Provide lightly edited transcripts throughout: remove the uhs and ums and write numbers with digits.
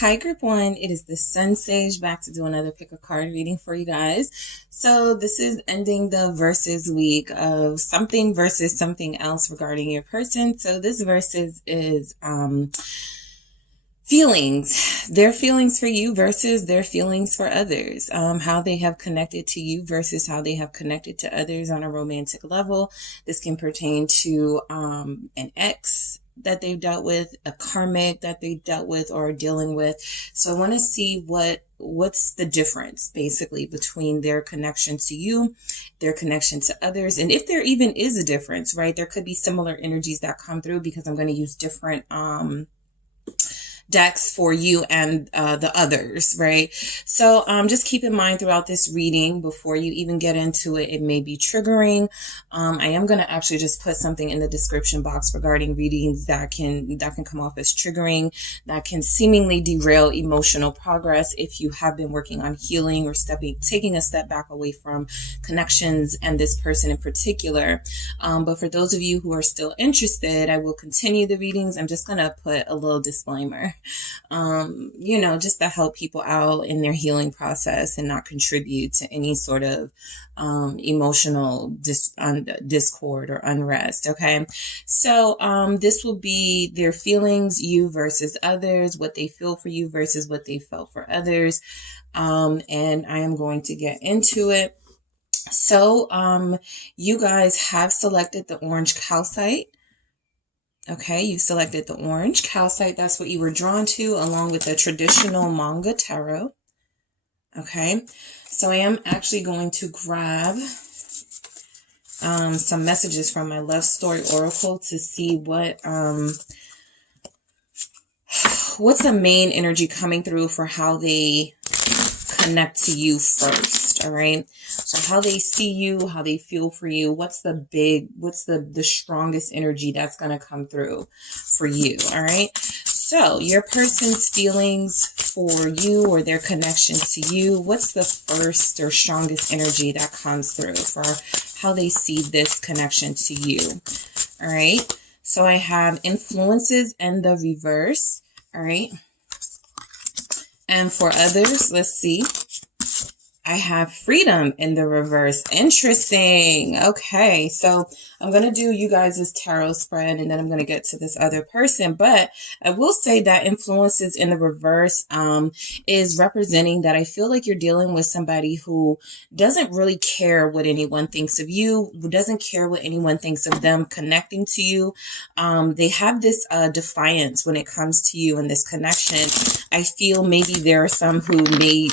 Hi, group one. It is the SunSage back to do another pick a card reading for you guys. So this is ending the versus week of something versus something else regarding your person. So this versus is feelings, their feelings for you versus their feelings for others, how they have connected to you versus how they have connected to others on a romantic level. This can pertain to an ex that they've dealt with, a karmic that they dealt with or are dealing with. So I want to see what's the difference basically between their connection to you, their connection to others, and if there even is a difference, right? There could be similar energies that come through because I'm going to use different decks for you and the others, right? So just keep in mind throughout this reading, before you even get into it, it may be triggering. I am going to actually just put something in the description box regarding readings that can come off as triggering, that can seemingly derail emotional progress if you have been working on healing or taking a step back away from connections and this person in particular. But for those of you who are still interested, I will continue the readings. I'm just going to put a little disclaimer, just to help people out in their healing process and not contribute to any sort of emotional discord or unrest. Okay. So this will be their feelings, you versus others, what they feel for you versus what they felt for others. And I am going to get into it. So you guys have selected the orange calcite. Okay, you selected the orange calcite. That's what you were drawn to, along with the traditional manga tarot. Okay, so I am actually going to grab some messages from my Love Story Oracle to see what's the main energy coming through for how they connect to you first. All right, so how they see you, how they feel for you, what's the strongest energy that's going to come through for you. All right, so your person's feelings for you or their connection to you, what's the first or strongest energy that comes through for how they see this connection to you. All right, so I have influences and the reverse. All right, and for others, let's see. I have freedom in the reverse. Interesting. Okay, so I'm going to do you guys' tarot spread and then I'm going to get to this other person. But I will say that influences in the reverse is representing that I feel like you're dealing with somebody who doesn't really care what anyone thinks of you, who doesn't care what anyone thinks of them connecting to you. They have this defiance when it comes to you and this connection. I feel maybe there are some who may...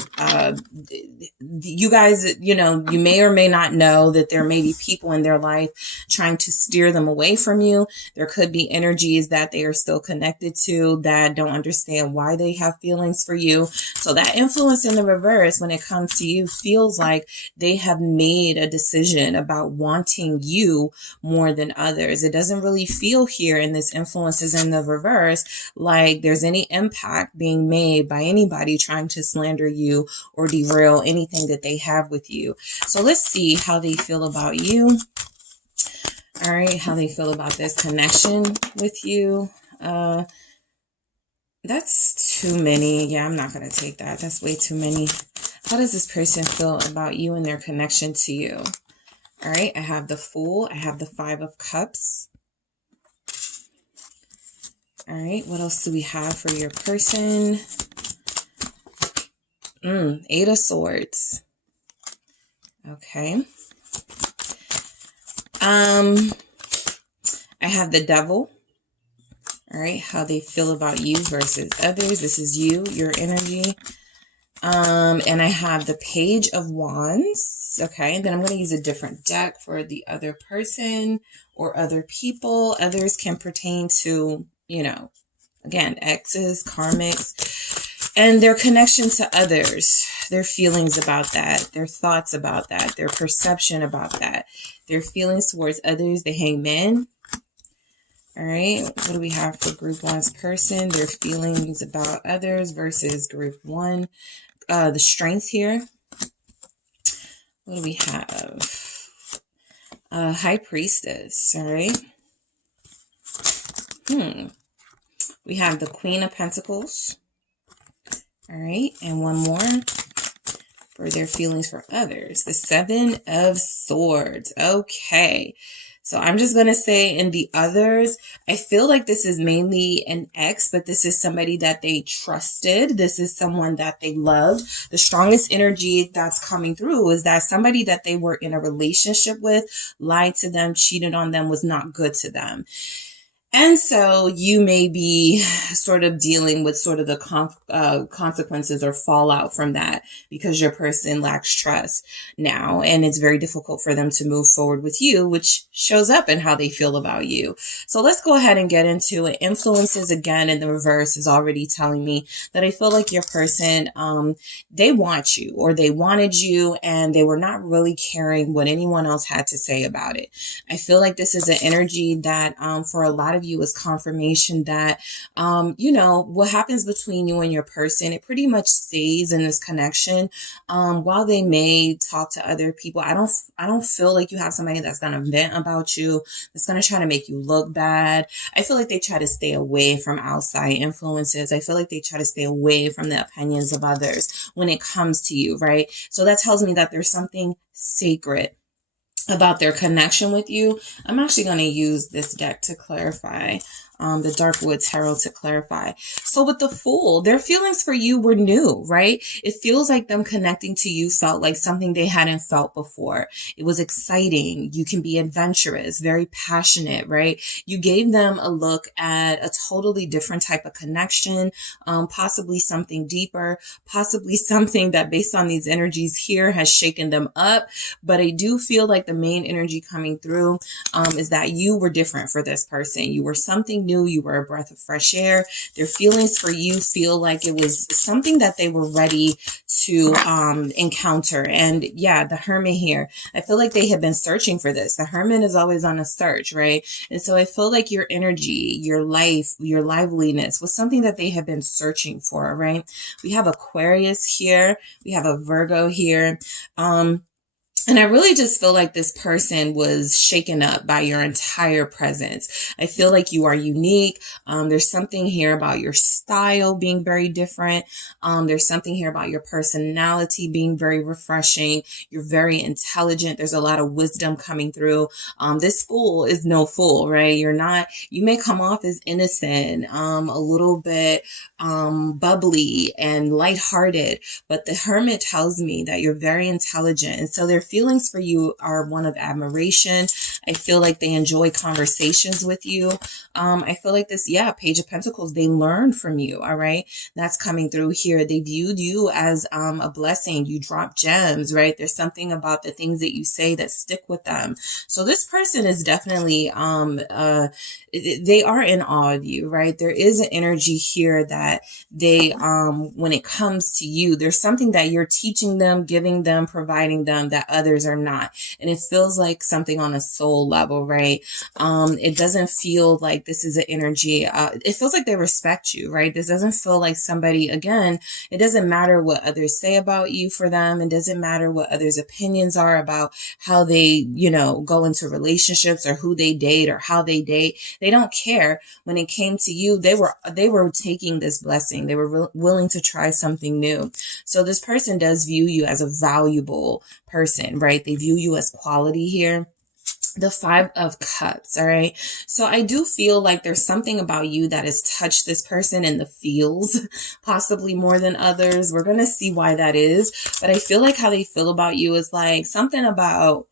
you guys, you may or may not know that there may be people in their life trying to steer them away from you. There could be energies that they are still connected to that don't understand why they have feelings for you. So that influence in the reverse, when it comes to you, feels like they have made a decision about wanting you more than others. It doesn't really feel here in this influences in the reverse like there's any impact being made by anybody trying to slander you or derail anything that they have with you. So let's see how they feel about you. All right, how they feel about this connection with you. That's too many. Yeah, I'm not going to take that. That's way too many. How does this person feel about you and their connection to you? All right, I have the Fool. I have the Five of Cups. All right, what else do we have for your person? Eight of Swords. Okay. I have the Devil. All right, how they feel about you versus others. This is you, your energy. And I have the Page of Wands. Okay, then I'm going to use a different deck for the other person or other people. Others can pertain to, again, exes, karmics, and their connection to others, their feelings about that, their thoughts about that, their perception about that, their feelings towards others, the Hangman. All right, what do we have for group one's person? Their feelings about others versus group one. The Strength here. What do we have? High Priestess, all right. We have the Queen of Pentacles. All right, and one more for their feelings for others. The Seven of Swords. Okay. So I'm just going to say in the others, I feel like this is mainly an ex, but this is somebody that they trusted. This is someone that they loved. The strongest energy that's coming through is that somebody that they were in a relationship with lied to them, cheated on them, was not good to them. And so you may be sort of dealing with sort of the consequences or fallout from that because your person lacks trust now. And it's very difficult for them to move forward with you, which shows up in how they feel about you. So let's go ahead and get into it. Influences, again, in the reverse is already telling me that I feel like your person, they want you or they wanted you and they were not really caring what anyone else had to say about it. I feel like this is an energy that for a lot of you is confirmation that, what happens between you and your person, it pretty much stays in this connection. While they may talk to other people, I don't feel like you have somebody that's going to vent about you, that's going to try to make you look bad. I feel like they try to stay away from outside influences. I feel like they try to stay away from the opinions of others when it comes to you, right? So that tells me that there's something sacred about their connection with you. I'm actually going to use this deck to clarify, the Darkwood Tarot to clarify. So with the Fool, their feelings for you were new, right? It feels like them connecting to you felt like something they hadn't felt before. It was exciting. You can be adventurous, very passionate, right? You gave them a look at a totally different type of connection, possibly something deeper, possibly something that based on these energies here has shaken them up. But I do feel like the main energy coming through is that you were different for this person. You were something new. You were a breath of fresh air. Their feelings for you feel like it was something that they were ready to encounter. And yeah, the Hermit here, I feel like they have been searching for this. The Hermit is always on a search, right? And so I feel like your energy, your life, your liveliness was something that they have been searching for, right? We have Aquarius here. We have a Virgo here. And I really just feel like this person was shaken up by your entire presence. I feel like you are unique. There's something here about your style being very different. There's something here about your personality being very refreshing. You're very intelligent. There's a lot of wisdom coming through. This Fool is no fool, right? You may come off as innocent, a little bit bubbly and lighthearted, but the Hermit tells me that you're very intelligent. And so their feelings for you are one of admiration. I feel like they enjoy conversations with you. I feel like this, Page of Pentacles, they learn from you. All right. That's coming through here. They viewed you as a blessing. You drop gems, right? There's something about the things that you say that stick with them. So this person is definitely, they are in awe of you, right? There is an energy here that they, when it comes to you, there's something that you're teaching them, giving them, providing them that others are not. And it feels like something on a soul level, right? It doesn't feel like this is an energy. It feels like they respect you, right? This doesn't feel like somebody, again, it doesn't matter what others say about you for them. It doesn't matter what others' opinions are about how they, go into relationships or who they date or how they date. They don't care. When it came to you, they were taking this blessing. They were willing to try something new. So this person does view you as a valuable person, right? They view you as quality here. The Five of Cups, all right? So I do feel like there's something about you that has touched this person in the feels, possibly more than others. We're going to see why that is. But I feel like how they feel about you is like something about,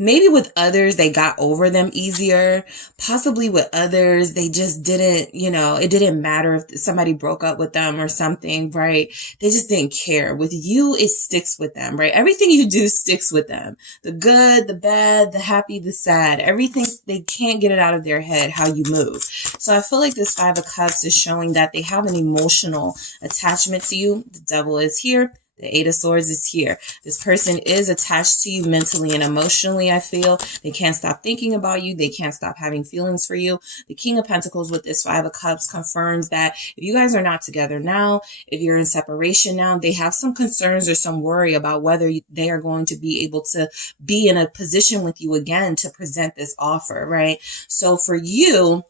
maybe with others, they got over them easier. Possibly with others, they just didn't, it didn't matter if somebody broke up with them or something, right? They just didn't care. With you, it sticks with them, right? Everything you do sticks with them. The good, the bad, the happy, the sad, everything, they can't get it out of their head how you move. So I feel like this Five of Cups is showing that they have an emotional attachment to you. The Devil is here. The Eight of Swords is here. This person is attached to you mentally and emotionally, I feel. They can't stop thinking about you. They can't stop having feelings for you. The King of Pentacles with this Five of Cups confirms that if you guys are not together now, if you're in separation now, they have some concerns or some worry about whether they are going to be able to be in a position with you again to present this offer, right? So for you,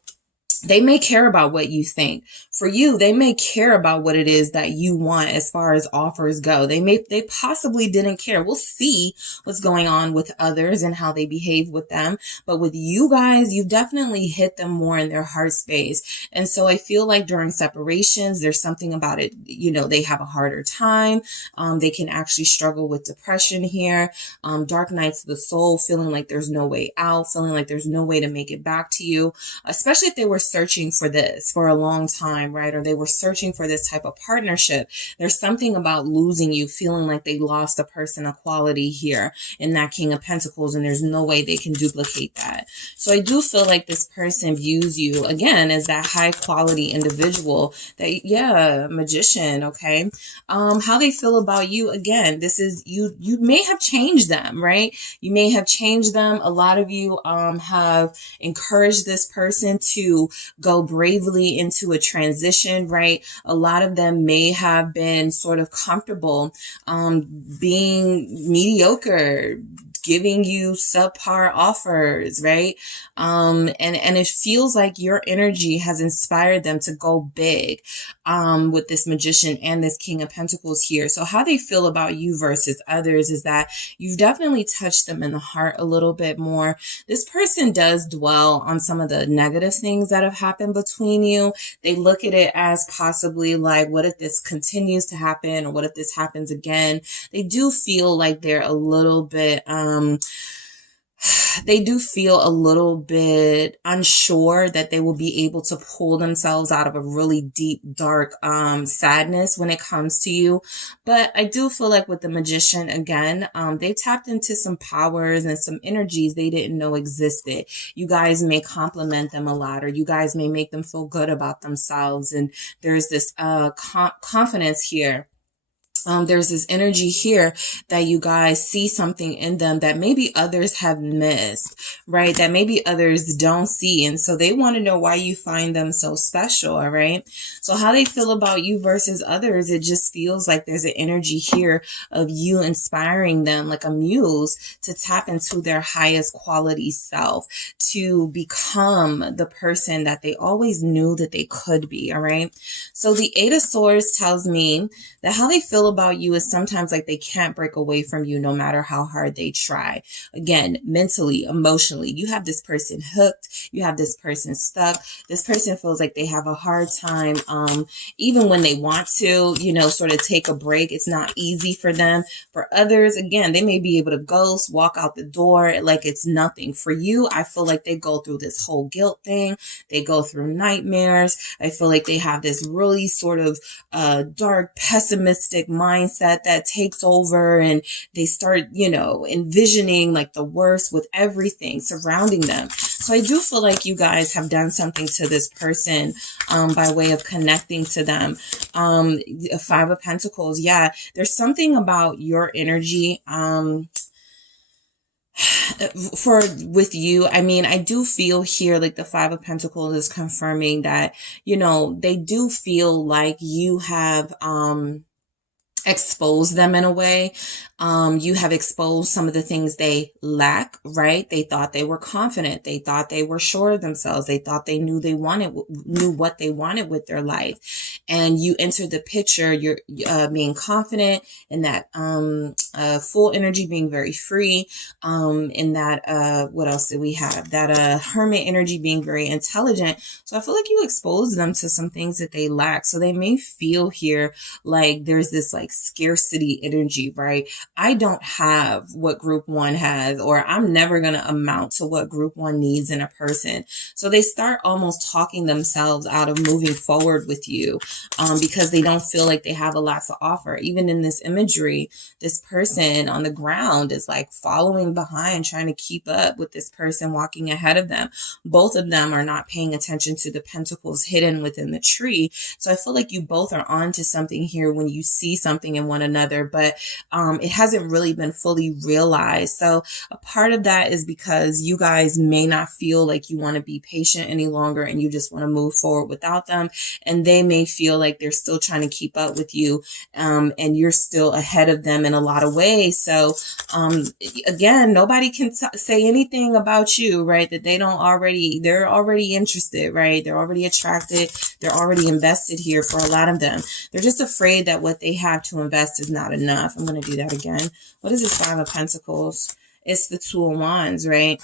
They may care about what you think. For you, they may care about what it is that you want as far as offers go. They possibly didn't care. We'll see what's going on with others and how they behave with them. But with you guys, you definitely hit them more in their heart space. And so I feel like during separations, there's something about it, you know, they have a harder time. They can actually struggle with depression here. Dark nights of the soul, feeling like there's no way out, feeling like there's no way to make it back to you, especially if they were searching for this for a long time, right? Or they were searching for this type of partnership. There's something about losing you, feeling like they lost a person of quality here in that King of Pentacles, and there's no way they can duplicate that. So I do feel like this person views you, again, as that high quality individual that, yeah, magician, okay? How they feel about you, again, this is, you may have changed them, right? You may have changed them. A lot of you have encouraged this person to go bravely into a transition, right? A lot of them may have been sort of comfortable being mediocre, giving you subpar offers, right? And it feels like your energy has inspired them to go big with this magician and this King of Pentacles here. So how they feel about you versus others is that you've definitely touched them in the heart a little bit more. This person does dwell on some of the negative things that have happened between you. They look at it as possibly like, what if this continues to happen, or what if this happens again? They do feel like they're a little bit they do feel a little bit unsure that they will be able to pull themselves out of a really deep, dark sadness when it comes to you. But I do feel like with the magician, again, they tapped into some powers and some energies they didn't know existed. You guys may compliment them a lot, or you guys may make them feel good about themselves. And there's this confidence here. There's this energy here that you guys see something in them that maybe others have missed, right? That maybe others don't see. And so they want to know why you find them so special, all right? So how they feel about you versus others, it just feels like there's an energy here of you inspiring them like a muse to tap into their highest quality self, to become the person that they always knew that they could be, all right? So the Eight of Swords tells me that how they feel about you is sometimes like they can't break away from you no matter how hard they try. Again, mentally, emotionally, you have this person hooked, you have this person stuck. This person feels like they have a hard time, even when they want to, you know, sort of take a break. It's not easy for them. For others, again, they may be able to ghost, walk out the door like it's nothing. For you, I feel like they go through this whole guilt thing. They go through nightmares. I feel like they have this really sort of dark, pessimistic mindset that takes over, and they start, you know, envisioning like the worst with everything surrounding them. So I do feel like you guys have done something to this person by way of connecting to them. Five of Pentacles. Yeah, there's something about your energy with you. I mean, I do feel here like the Five of Pentacles is confirming that, you know, they do feel like you have expose them in a way. You have exposed some of the things they lack, right? They thought they were confident. They thought they were sure of themselves. They thought they knew what they wanted with their life. And you entered the picture, you're being confident in that full energy, being very free, in that what else did we have? That hermit energy, being very intelligent. So I feel like you exposed them to some things that they lack. So they may feel here like there's this like scarcity energy, right? I don't have what group one has, or I'm never going to amount to what group one needs in a person. So they start almost talking themselves out of moving forward with you because they don't feel like they have a lot to offer. Even in this imagery, this person on the ground is like following behind, trying to keep up with this person walking ahead of them. Both of them are not paying attention to the pentacles hidden within the tree. So I feel like you both are onto something here when you see something in one another, but it hasn't really been fully realized. So a part of that is because you guys may not feel like you want to be patient any longer and you just want to move forward without them. And they may feel feel like they're still trying to keep up with you, and you're still ahead of them in a lot of ways. So again, nobody can say anything about you, right, that they're already interested, right? They're already attracted. They're already invested here for a lot of them. They're just afraid that what they have to invest is not enough. I'm going to do that again. What is this Five of Pentacles? It's the Two of Wands, right?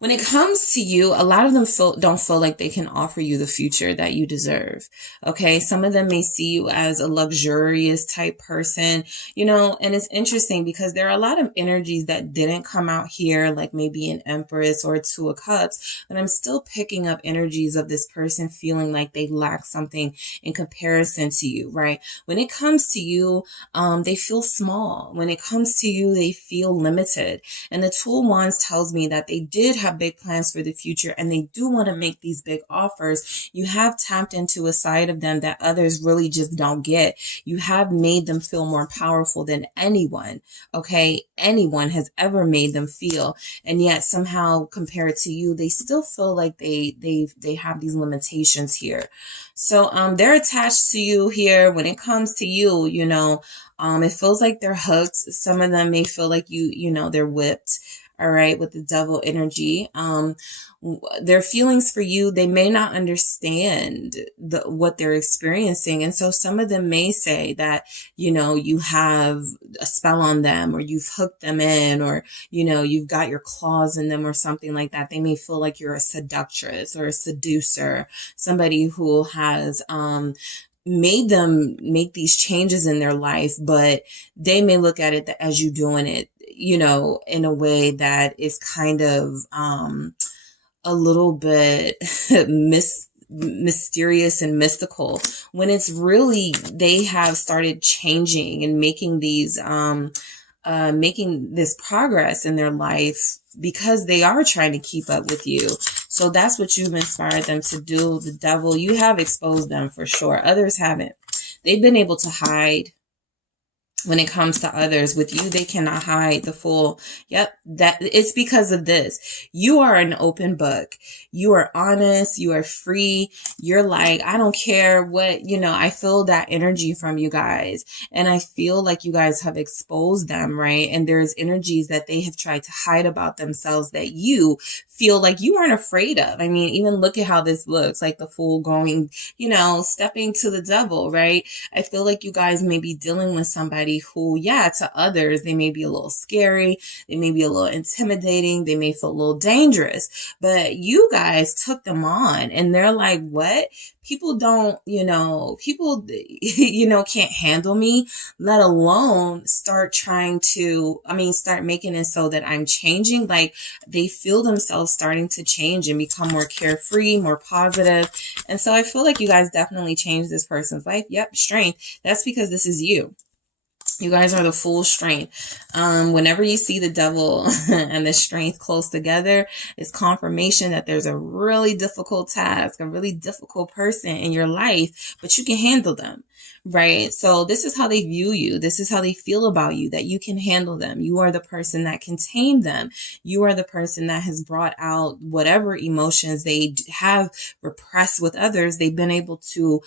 When it comes to you, a lot of them don't feel like they can offer you the future that you deserve. Okay. Some of them may see you as a luxurious type person, you know, and it's interesting because there are a lot of energies that didn't come out here, like maybe an Empress or a Two of Cups, but I'm still picking up energies of this person feeling like they lack something in comparison to you, right? When it comes to you, they feel small. When it comes to you, they feel limited. And the Two of Wands tells me that they did have big plans for the future and they do want to make these big offers. You have tapped into a side of them that others really just don't get. You have made them feel more powerful than anyone, okay? Anyone has ever made them feel. And yet somehow compared to you, they still feel like they have these limitations here. So they're attached to you here. When it comes to you, you know, it feels like they're hooked. Some of them may feel like you know, they're whipped. All right, with the Devil energy, their feelings for you, they may not understand what they're experiencing. And so some of them may say that, you know, you have a spell on them, or you've hooked them in, or, you know, you've got your claws in them or something like that. They may feel like you're a seductress or a seducer, somebody who has, made them make these changes in their life, but they may look at it as you doing it, you know, in a way that is kind of a little bit mysterious and mystical, when it's really they have started changing and making these making this progress in their life because they are trying to keep up with you. So that's what you've inspired them to do. The Devil, you have exposed them for sure. Others haven't. They've been able to hide. When it comes to others, with you, they cannot hide the full. Yep. That it's because of this. You are an open book. You are honest. You are free. You're like, I don't care what, you know, I feel that energy from you guys. And I feel like you guys have exposed them, right? And there's energies that they have tried to hide about themselves that you feel like you aren't afraid of. I mean, even look at how this looks, like the Fool going, you know, stepping to the Devil, right? I feel like you guys may be dealing with somebody who, yeah, to others, they may be a little scary. They may be a little intimidating. They may feel a little dangerous, but you guys took them on and they're like, what? People don't, you know, people, you know, can't handle me, let alone start start making it so that I'm changing. Like they feel themselves starting to change and become more carefree, more positive. And so I feel like you guys definitely changed this person's life. Yep. Strength. That's because this is you. You guys are the full strength. Whenever you see the Devil and the Strength close together, it's confirmation that there's a really difficult task, a really difficult person in your life, but you can handle them. Right? So this is how they view you. This is how they feel about you, that you can handle them. You are the person that can tame them. You are the person that has brought out whatever emotions they have repressed with others. They've been able to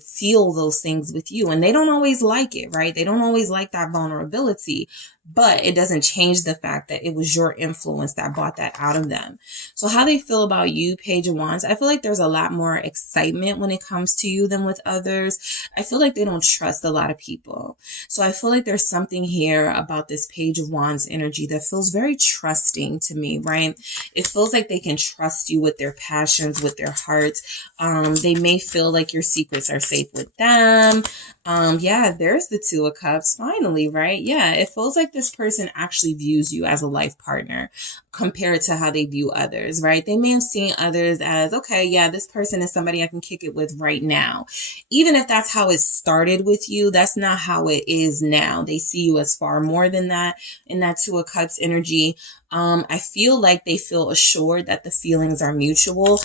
feel those things with you, and they don't always like it, right? They don't always like that vulnerability, but it doesn't change the fact that it was your influence that brought that out of them. So how they feel about you, Page of Wands, I feel like there's a lot more excitement when it comes to you than with others. I feel like they don't trust a lot of people. So I feel like there's something here about this Page of Wands energy that feels very trusting to me, right? It feels like they can trust you with their passions, with their hearts. They may feel like your secrets are safe with them. Yeah, there's the Two of Cups finally, right? Yeah, it feels like this person actually views you as a life partner compared to how they view others, right? They may have seen others as, okay, yeah, this person is somebody I can kick it with right now. Even if that's how it started with you, that's not how it is now. They see you as far more than that in that Two of Cups energy. I feel like they feel assured that the feelings are mutual.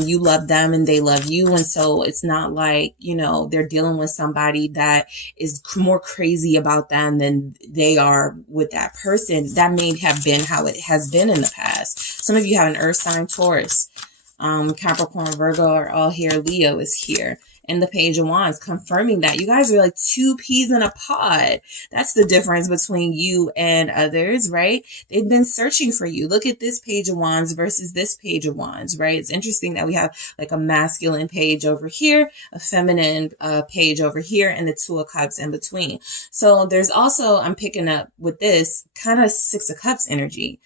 You love them and they love you. And so it's not like, you know, they're dealing with somebody that is more crazy about them than they are with that person. That may have been how it has been in the past. Some of you have an earth sign Taurus. Capricorn, Virgo are all here. Leo is here. And the Page of Wands, confirming that you guys are like two peas in a pod. That's the difference between you and others, right? They've been searching for you. Look at this Page of Wands versus this Page of Wands, right? It's interesting that we have like a masculine page over here, a feminine page over here, and the Two of Cups in between. So there's also, I'm picking up with this kind of Six of Cups energy.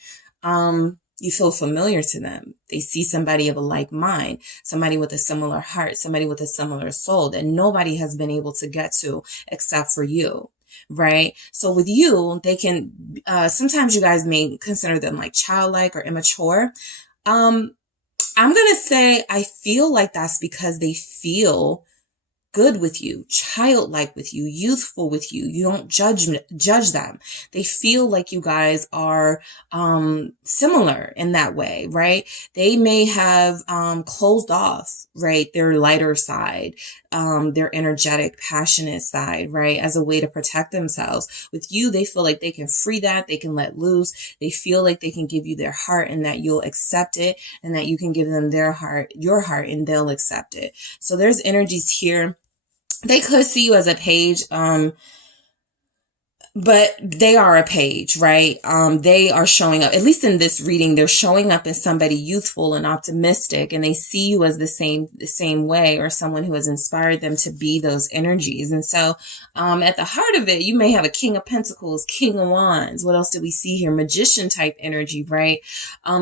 You feel familiar to them. They see somebody of a like mind, somebody with a similar heart, somebody with a similar soul that nobody has been able to get to except for you, right? So with you, they can, sometimes you guys may consider them like childlike or immature. I'm going to say, I feel like that's because they feel good with you, childlike with you, youthful with you. You don't judge them. They feel like you guys are similar in that way, right? They may have closed off, right, their lighter side, their energetic, passionate side, right, as a way to protect themselves. With you, they feel like they can free that, they can let loose. They feel like they can give you their heart and that you'll accept it, and that you can give them their heart, your heart, and they'll accept it. So there's energies here. They could see you as a page, but they are a page, right? They are showing up, at least in this reading, they're showing up as somebody youthful and optimistic, and they see you as the same way, or someone who has inspired them to be those energies. And so, at the heart of it, you may have a King of Pentacles, King of Wands. What else do we see here? Magician type energy, right?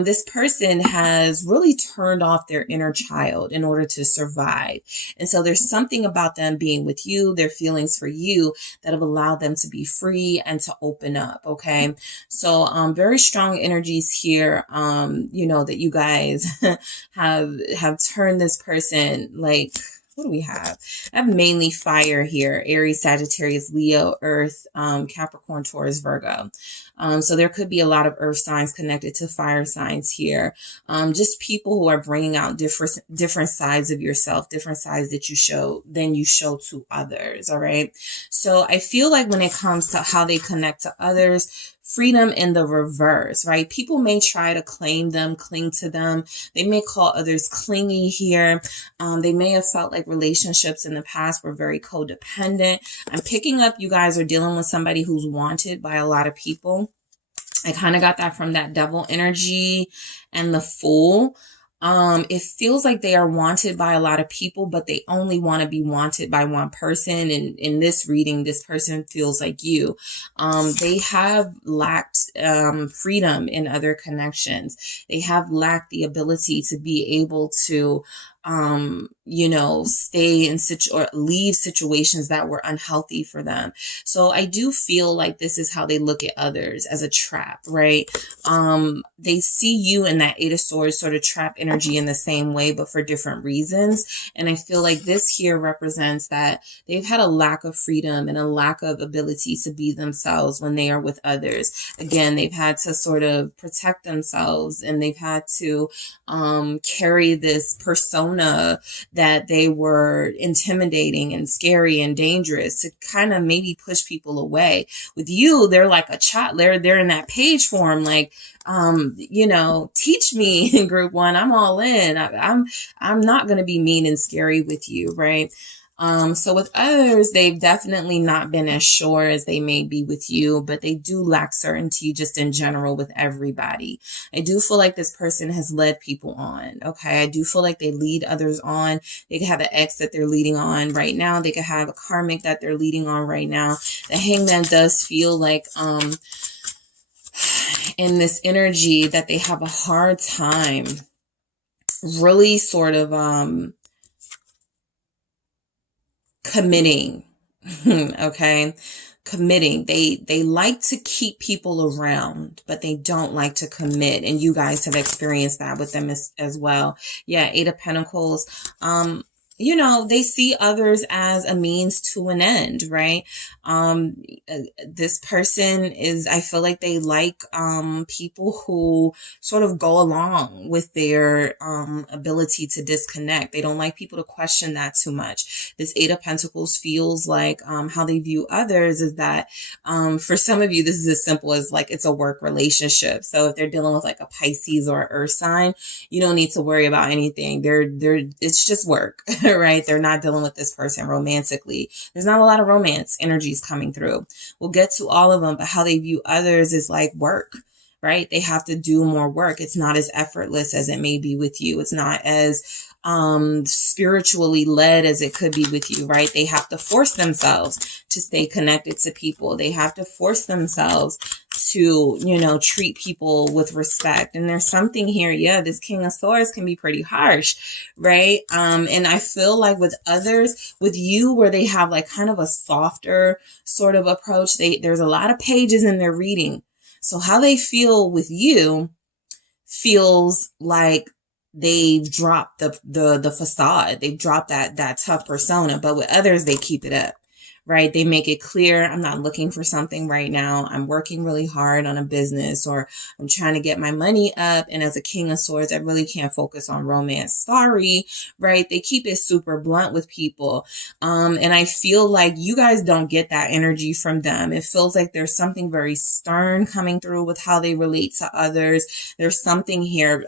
This person has really turned off their inner child in order to survive. And so there's something about them being with you, their feelings for you, that have allowed them to be free and to open up. Okay. So, very strong energies here. You know, that you guys have turned this person, like, what do we have? I have mainly fire here: Aries, Sagittarius, Leo, Earth, Capricorn, Taurus, Virgo. So there could be a lot of earth signs connected to fire signs here. Just people who are bringing out different sides of yourself, different sides that you show to others. All right. So I feel like when it comes to how they connect to others, freedom in the reverse, right? People may try to claim them, cling to them. They may call others clingy here. They may have felt like relationships in the past were very codependent. I'm picking up you guys are dealing with somebody who's wanted by a lot of people. I kind of got that from that Devil energy and the Fool. It feels like they are wanted by a lot of people, but they only want to be wanted by one person. And in this reading, this person feels like you. They have lacked freedom in other connections. They have lacked the ability to be able to you know, stay in or leave situations that were unhealthy for them. So I do feel like this is how they look at others, as a trap, right? They see you in that Eight of Swords sort of trap energy in the same way, but for different reasons. And I feel like this here represents that they've had a lack of freedom and a lack of ability to be themselves when they are with others. Again, they've had to sort of protect themselves, and they've had to carry this persona that they were intimidating and scary and dangerous, to kind of maybe push people away. With you, they're like a child. They're in that page form, like, you know, teach me in group one. I'm all in. I'm not going to be mean and scary with you, right? So with others, they've definitely not been as sure as they may be with you, but they do lack certainty just in general with everybody. I do feel like this person has led people on. Okay. I do feel like they lead others on. They could have an ex that they're leading on right now. They could have a karmic that they're leading on right now. The Hangman does feel like, in this energy that they have a hard time really sort of, committing. Okay. Committing. They like to keep people around, but they don't like to commit. And you guys have experienced that with them as well. Yeah. Eight of Pentacles. you know, they see others as a means to an end, right? This person is, I feel like they like people who sort of go along with their ability to disconnect. They don't like people to question that too much. This Eight of Pentacles feels like how they view others is that for some of you, this is as simple as like it's a work relationship. So if they're dealing with like a Pisces or an Earth sign, you don't need to worry about anything. It's just work, right? They're not dealing with this person romantically. There's not a lot of romance energies coming through. We'll get to all of them, but how they view others is like work, right? They have to do more work. It's not as effortless as it may be with you. It's not as spiritually led as it could be with you, right? They have to force themselves to stay connected to people. They have to force themselves to, you know, treat people with respect. And there's something here. Yeah, this King of Swords can be pretty harsh, right? And I feel like with others, with you, where they have like kind of a softer sort of approach, there's a lot of pages in their reading. So how they feel with you feels like they've dropped the facade. They've dropped that tough persona, but with others, they keep it up, right? They make it clear, I'm not looking for something right now. I'm working really hard on a business, or I'm trying to get my money up. And as a King of Swords, I really can't focus on romance. Sorry, right? They keep it super blunt with people. And I feel like you guys don't get that energy from them. It feels like there's something very stern coming through with how they relate to others. There's something here,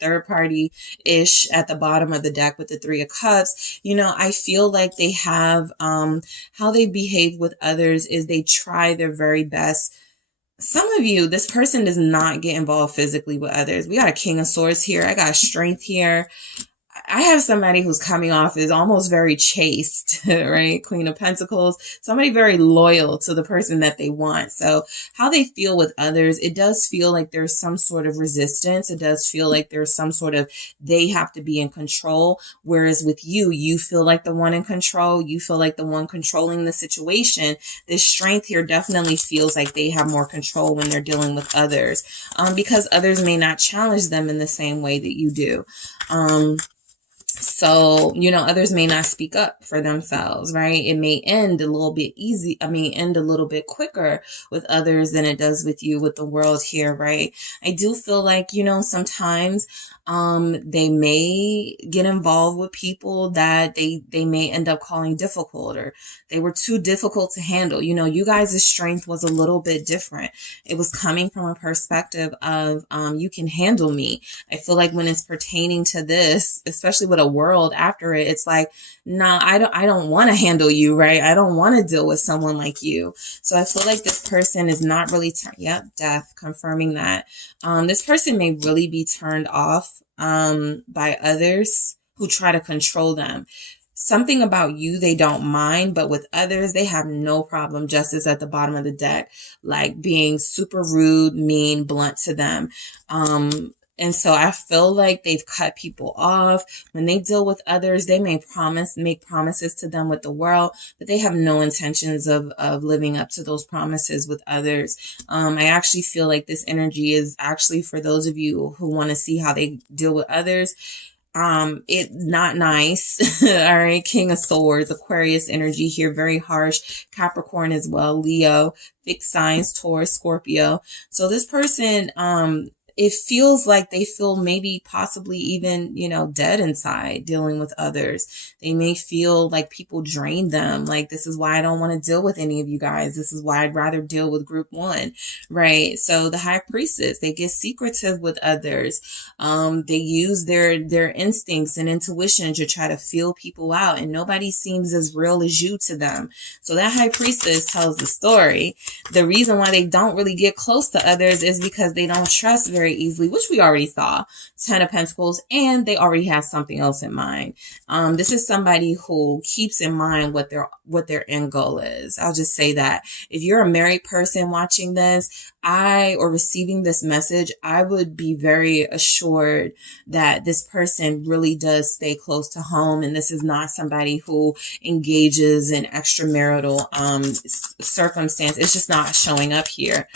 third party-ish at the bottom of the deck with the Three of Cups. You know, I feel like they have, how they behave with others is they try their very best. Some of you, this person does not get involved physically with others. We got a King of Swords here. I got Strength here. I have somebody who's coming off is almost very chaste, right? Queen of Pentacles, somebody very loyal to the person that they want. So how they feel with others, it does feel like there's some sort of resistance. It does feel like there's some sort of, they have to be in control. Whereas with you, you feel like the one in control. You feel like the one controlling the situation. This Strength here definitely feels like they have more control when they're dealing with others, because others may not challenge them in the same way that you do. So, you know, others may not speak up for themselves, right? It may end a little bit end a little bit quicker with others than it does with you, with the World here, right? I do feel like, you know, sometimes they may get involved with people that they may end up calling difficult, or they were too difficult to handle. You know, you guys' strength was a little bit different. It was coming from a perspective of, you can handle me. I feel like when it's pertaining to this, especially with a World after it, it's like, nah, I don't want to handle you, right? I don't want to deal with someone like you. So I feel like this person is not really, Death, confirming that. This person may really be turned off by others who try to control them. Something about you they don't mind, but with others they have no problem. Justice at the bottom of the deck, like being super rude, mean, blunt to them. And so I feel like they've cut people off. When they deal with others, they may make promises to them with the World, but they have no intentions of living up to those promises with others. I actually feel like this energy is actually for those of you who want to see how they deal with others. It's not nice. All right. King of Swords, Aquarius energy here, very harsh. Capricorn as well, Leo, fixed signs, Taurus, Scorpio. So this person, it feels like they feel maybe possibly even, you know, dead inside dealing with others. They may feel like people drain them. Like, this is why I don't want to deal with any of you guys. This is why I'd rather deal with group one, right? So the High Priestess, they get secretive with others. They use their instincts and intuition to try to feel people out, and nobody seems as real as you to them. So that High Priestess tells the story. The reason why they don't really get close to others is because they don't trust very easily, which we already saw. Ten of Pentacles, and they already have something else in mind. This is somebody who keeps in mind what their end goal is. I'll just say that. If you're a married person watching this, or receiving this message, I would be very assured that this person really does stay close to home, and this is not somebody who engages in extramarital circumstance. It's just not showing up here.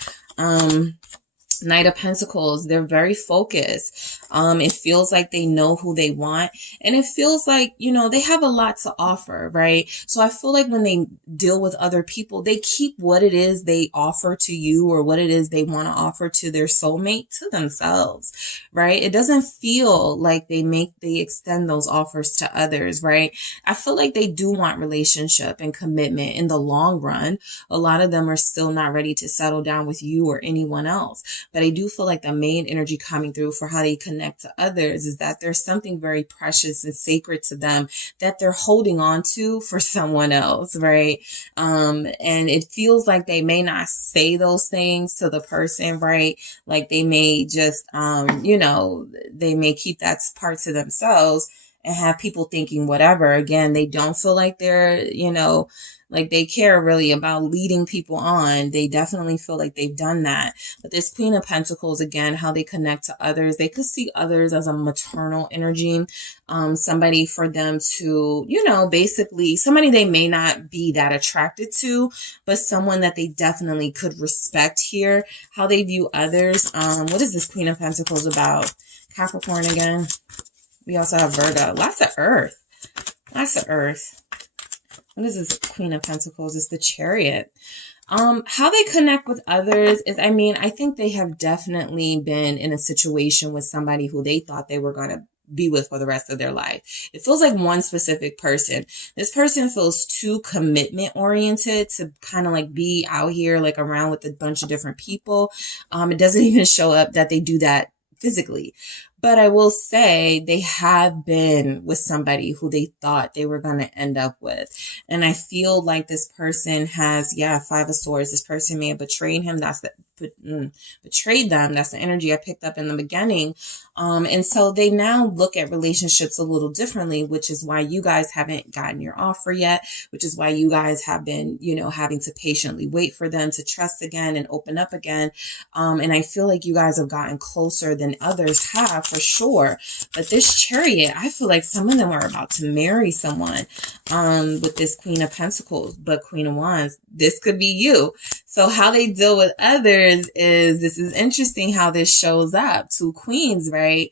Knight of Pentacles, they're very focused. It feels like they know who they want, and it feels like, you know, they have a lot to offer, right? So I feel like when they deal with other people, they keep what it is they offer to you, or what it is they want to offer to their soulmate, to themselves, right? It doesn't feel like they extend those offers to others, right? I feel like they do want relationship and commitment in the long run. A lot of them are still not ready to settle down with you or anyone else. But I do feel like the main energy coming through for how they connect to others is that there's something very precious and sacred to them that they're holding on to for someone else, right? And it feels like they may not say those things to the person, right? Like they may just, you know, they may keep that part to themselves and have people thinking whatever. Again, they don't feel like they're, you know, like they care really about leading people on. They definitely feel like they've done that. But this Queen of Pentacles, again, how they connect to others, they could see others as a maternal energy, somebody for them to, you know, basically somebody they may not be that attracted to, but someone that they definitely could respect here. How they view others. What is this Queen of Pentacles about? Capricorn again. We also have Virgo. Lots of earth. Lots of earth. What is this Queen of Pentacles? It's the Chariot. How they connect with others is, I mean, I think they have definitely been in a situation with somebody who they thought they were going to be with for the rest of their life. It feels like one specific person. This person feels too commitment oriented to kind of like be out here like around with a bunch of different people. It doesn't even show up that they do that physically. But I will say they have been with somebody who they thought they were going to end up with. And I feel like this person has, Five of Swords. This person may have betrayed him. Betrayed them. That's the energy I picked up in the beginning. And so they now look at relationships a little differently, which is why you guys haven't gotten your offer yet, which is why you guys have been, you know, having to patiently wait for them to trust again and open up again. And I feel like you guys have gotten closer than others have, for sure. But this Chariot, I feel like some of them are about to marry someone with this Queen of Pentacles, but Queen of Wands, this could be you. So how they deal with others is, this is interesting how this shows up. Two queens, right?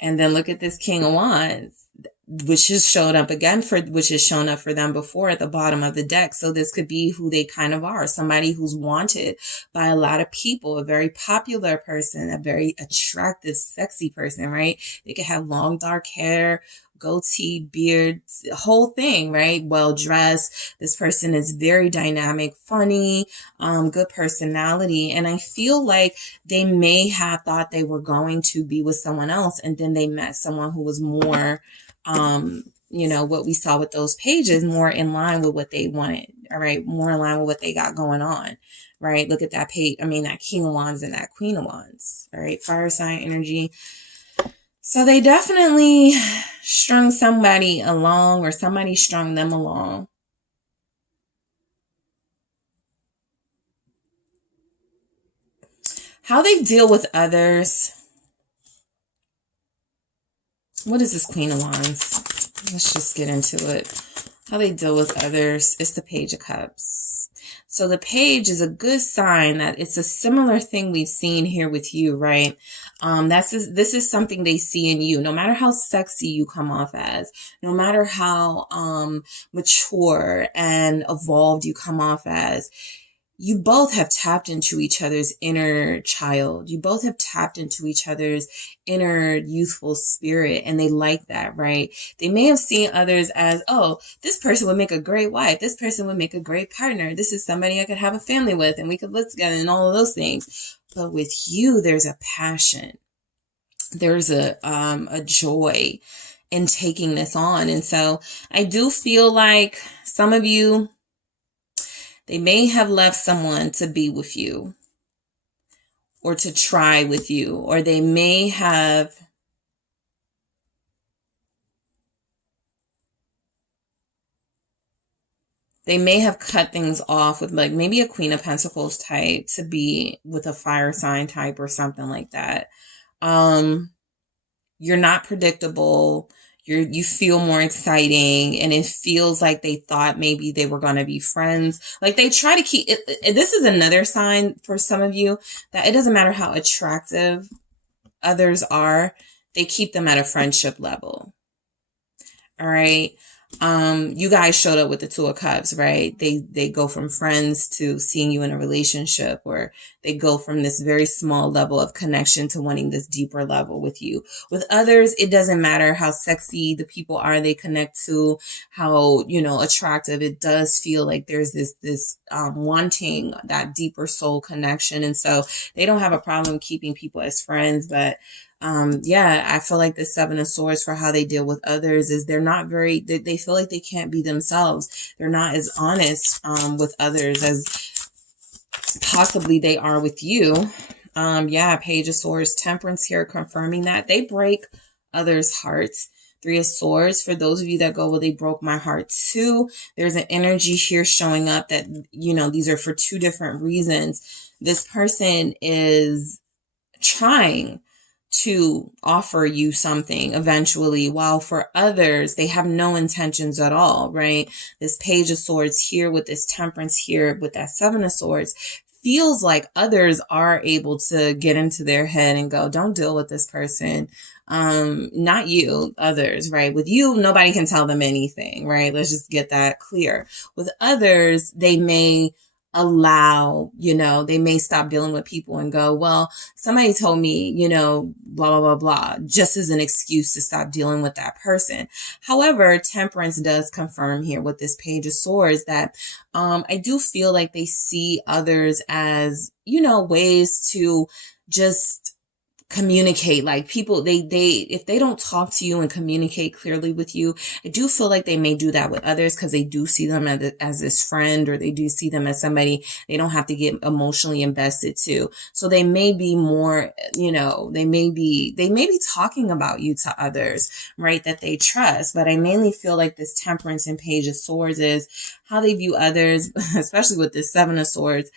And then look at this King of Wands, which has shown up again which has shown up for them before at the bottom of the deck. So this could be who they kind of are. Somebody who's wanted by a lot of people, a very popular person, a very attractive, sexy person, right? They could have long, dark hair, goatee, beard, whole thing, right? Well dressed. This person is very dynamic, funny, good personality. And I feel like they may have thought they were going to be with someone else, and then they met someone who was more, you know, what we saw with those pages, more in line with what they wanted. All right. More in line with what they got going on. Right. Look at that page. I mean, that King of Wands and that Queen of Wands. All right. Fire sign energy. So they definitely strung somebody along, or somebody strung them along. How they deal with others. What is this Queen of Wands? Let's just get into it. How they deal with others. It's the Page of Cups. So the page is a good sign that it's a similar thing we've seen here with you, right? This is something they see in you. No matter how sexy you come off as, no matter how mature and evolved you come off as, you both have tapped into each other's inner child. You both have tapped into each other's inner youthful spirit, and they like that, right? They may have seen others as, oh, this person would make a great wife. This person would make a great partner. This is somebody I could have a family with, and we could live together, and all of those things. But with you, there's a passion. There's a joy in taking this on. And so I do feel like some of you, they may have left someone to be with you, or to try with you, or they may have cut things off with like maybe a Queen of Pentacles type to be with a fire sign type or something like that. You're not predictable. You feel more exciting, and it feels like they thought maybe they were going to be friends. Like they try to keep it. This is another sign for some of you that it doesn't matter how attractive others are, they keep them at a friendship level. All right. You guys showed up with the Two of Cups, right? They go from friends to seeing you in a relationship, or they go from this very small level of connection to wanting this deeper level with you. With others, it doesn't matter how sexy the people are they connect to, how, you know, attractive. It does feel like there's this wanting that deeper soul connection. And so they don't have a problem keeping people as friends, but yeah, I feel like the Seven of Swords for how they deal with others is they're not very, they feel like they can't be themselves. They're not as honest with others as possibly they are with you. Yeah, Page of Swords, Temperance here confirming that they break others' hearts. Three of Swords, for those of you that go, well, they broke my heart too. There's an energy here showing up that, you know, these are for two different reasons. This person is trying to offer you something eventually, while for others, they have no intentions at all, right? This Page of Swords here with this Temperance here with that Seven of Swords feels like others are able to get into their head and go, don't deal with this person. Not you, others, right? With you, nobody can tell them anything, right? Let's just get that clear. With others, they may allow, you know, they may stop dealing with people and go, well, somebody told me, you know, blah, blah, blah, blah, just as an excuse to stop dealing with that person. However, Temperance does confirm here with this Page of Swords that I do feel like they see others as, you know, ways to just communicate. Like people, they if they don't talk to you and communicate clearly with you, I do feel like they may do that with others because they do see them as this friend, or they do see them as somebody they don't have to get emotionally invested to. So they may be more, you know, they may be talking about you to others, right, that they trust. But I mainly feel like this Temperance and Page of Swords is how they view others, especially with this Seven of Swords.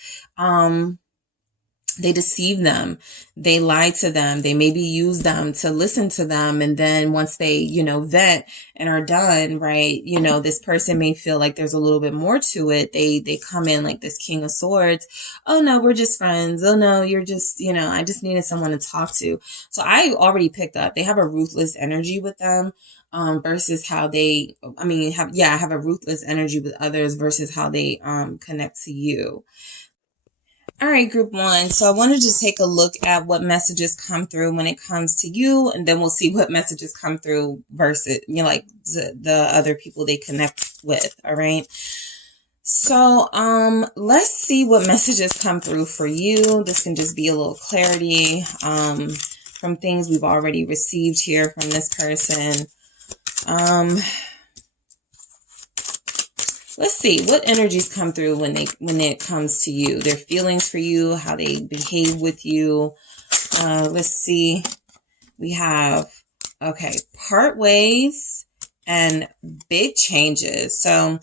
They deceive them. They lie to them. They maybe use them to listen to them. And then once they, you know, vent and are done, right, you know, this person may feel like there's a little bit more to it. They come in like this King of Swords. Oh no, we're just friends. Oh no, you're just, you know, I just needed someone to talk to. So I already picked up, they have a ruthless energy with them. Versus how they, have a ruthless energy with others versus how they connect to you. All right, group one. So I wanted to take a look at what messages come through when it comes to you, and then we'll see what messages come through versus, you know, like the other people they connect with. All right. So, let's see what messages come through for you. This can just be a little clarity, from things we've already received here from this person. Let's see what energies come through when it comes to you, their feelings for you, how they behave with you. Let's see. We have, okay, part ways and big changes. So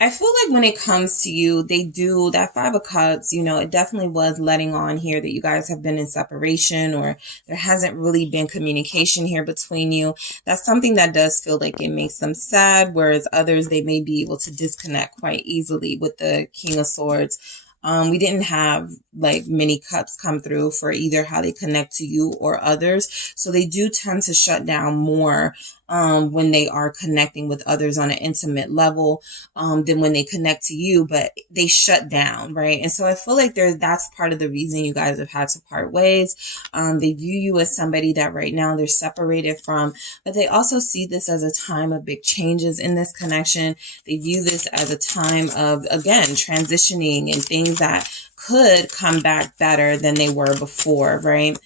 I feel like when it comes to you, they do that Five of Cups, you know, it definitely was letting on here that you guys have been in separation, or there hasn't really been communication here between you. That's something that does feel like it makes them sad, whereas others, they may be able to disconnect quite easily with the King of Swords. We didn't have like many cups come through for either how they connect to you or others. So they do tend to shut down more when they are connecting with others on an intimate level than when they connect to you, but they shut down, right? And so I feel like that's part of the reason you guys have had to part ways. They view you as somebody that right now they're separated from, but they also see this as a time of big changes in this connection. They view this as a time of, again, transitioning and things that could come back better than they were before, right?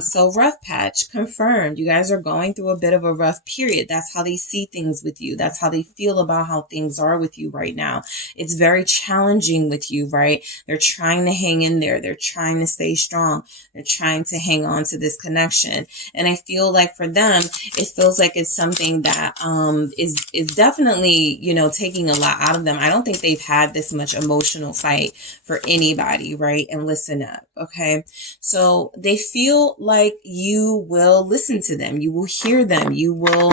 So rough patch confirmed. You guys are going through a bit of a rough period. That's how they see things with you. That's how they feel about how things are with you right now. It's very challenging with you, right? They're trying to hang in there. They're trying to stay strong. They're trying to hang on to this connection. And I feel like for them, it feels like it's something that is definitely, you know, taking a lot out of them. I don't think they've had this much emotional fight for anybody, right? And listen up, okay? So they feel feel like you will listen to them. You will hear them. You will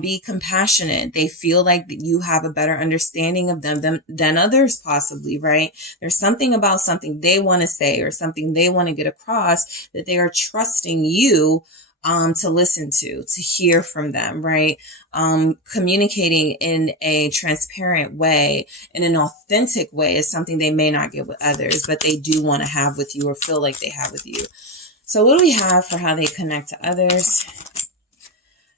be compassionate. They feel like that you have a better understanding of them than others possibly, right? There's something about something they want to say or something they want to get across that they are trusting you to listen to hear from them, right? Communicating in a transparent way, in an authentic way is something they may not get with others, but they do want to have with you or feel like they have with you. So what do we have for how they connect to others?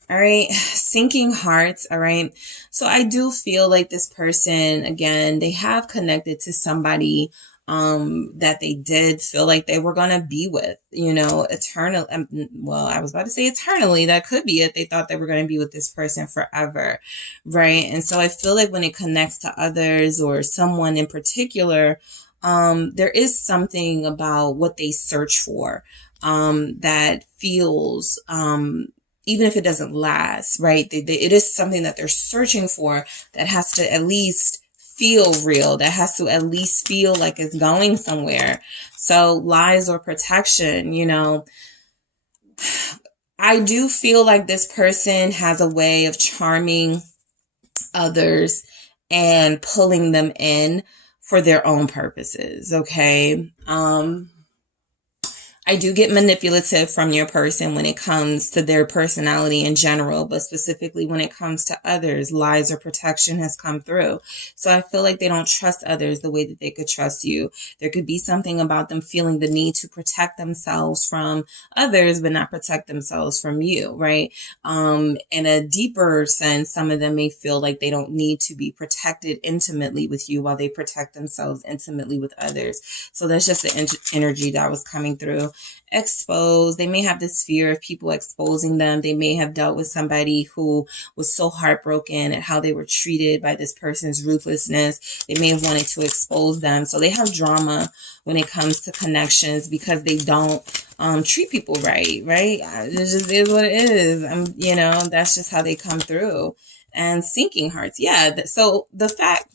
All right, sinking hearts. All right. So I do feel like this person, again, they have connected to somebody that they did feel like they were going to be with, eternal. Well, I was about to say eternally. That could be it. They thought they were going to be with this person forever. Right. And so I feel like when it connects to others or someone in particular, there is something about what they search for that feels, even if it doesn't last, right? It is something that they're searching for that has to at least feel real, that has to at least feel like it's going somewhere. So lies or protection, I do feel like this person has a way of charming others and pulling them in for their own purposes. Okay. I do get manipulative from your person when it comes to their personality in general, but specifically when it comes to others, lies or protection has come through. So I feel like they don't trust others the way that they could trust you. There could be something about them feeling the need to protect themselves from others, but not protect themselves from you, right? In a deeper sense, some of them may feel like they don't need to be protected intimately with you while they protect themselves intimately with others. So that's just the energy that was coming through. Exposed. They may have this fear of people exposing them. They may have dealt with somebody who was so heartbroken at how they were treated by this person's ruthlessness. They may have wanted to expose them. So they have drama when it comes to connections because they don't treat people right? It just is what it is. That's just how they come through. And sinking hearts. Yeah. So the fact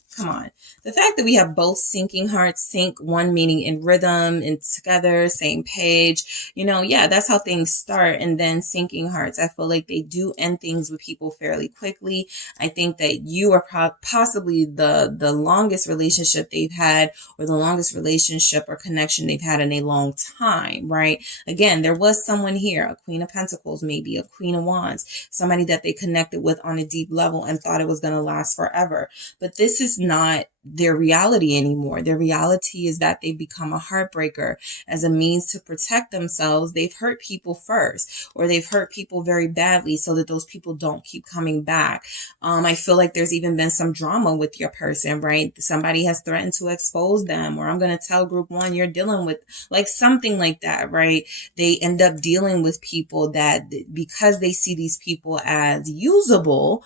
that we have both sinking hearts, sync, one meaning in rhythm and together, same page, that's how things start. And then sinking hearts, I feel like they do end things with people fairly quickly. I think that you are possibly the longest relationship they've had, or the longest relationship or connection they've had in a long time, right? Again, there was someone here, a Queen of Pentacles, maybe a Queen of Wands, somebody that they connected with on a deep level and thought it was going to last forever. But this is not their reality anymore. Their reality is that they've become a heartbreaker. As a means to protect themselves, they've hurt people first, or they've hurt people very badly so that those people don't keep coming back. I feel like there's even been some drama with your person, right? Somebody has threatened to expose them, or I'm going to tell group one you're dealing with, like something like that, right? They end up dealing with people that, because they see these people as usable,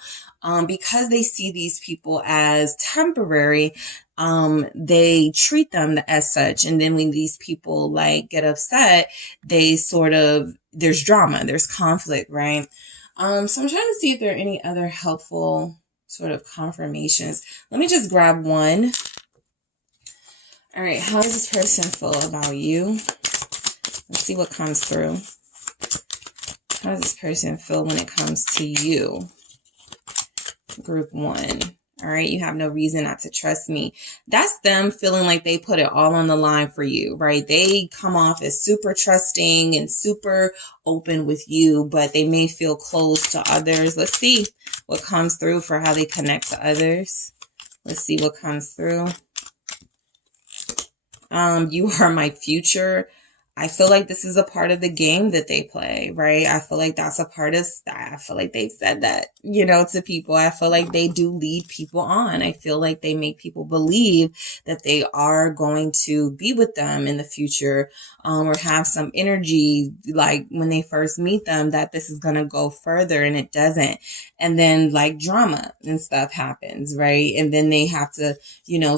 because they see these people as temporary, they treat them as such. And then when these people get upset, there's drama, there's conflict, right? So I'm trying to see if there are any other helpful sort of confirmations. Let me just grab one. All right. How does this person feel about you? Let's see what comes through. How does this person feel when it comes to you? Group one. All right. You have no reason not to trust me. That's them feeling like they put it all on the line for you, right? They come off as super trusting and super open with you, but they may feel closed to others. Let's see what comes through for how they connect to others. Let's see what comes through. You are my future. I feel like this is a part of the game that they play, right? I feel like that's a part of, I feel like they've said that, to people. I feel like they do lead people on. I feel like they make people believe that they are going to be with them in the future, or have some energy, like when they first meet them, that this is going to go further, and it doesn't. And then drama and stuff happens, right? And then they have to,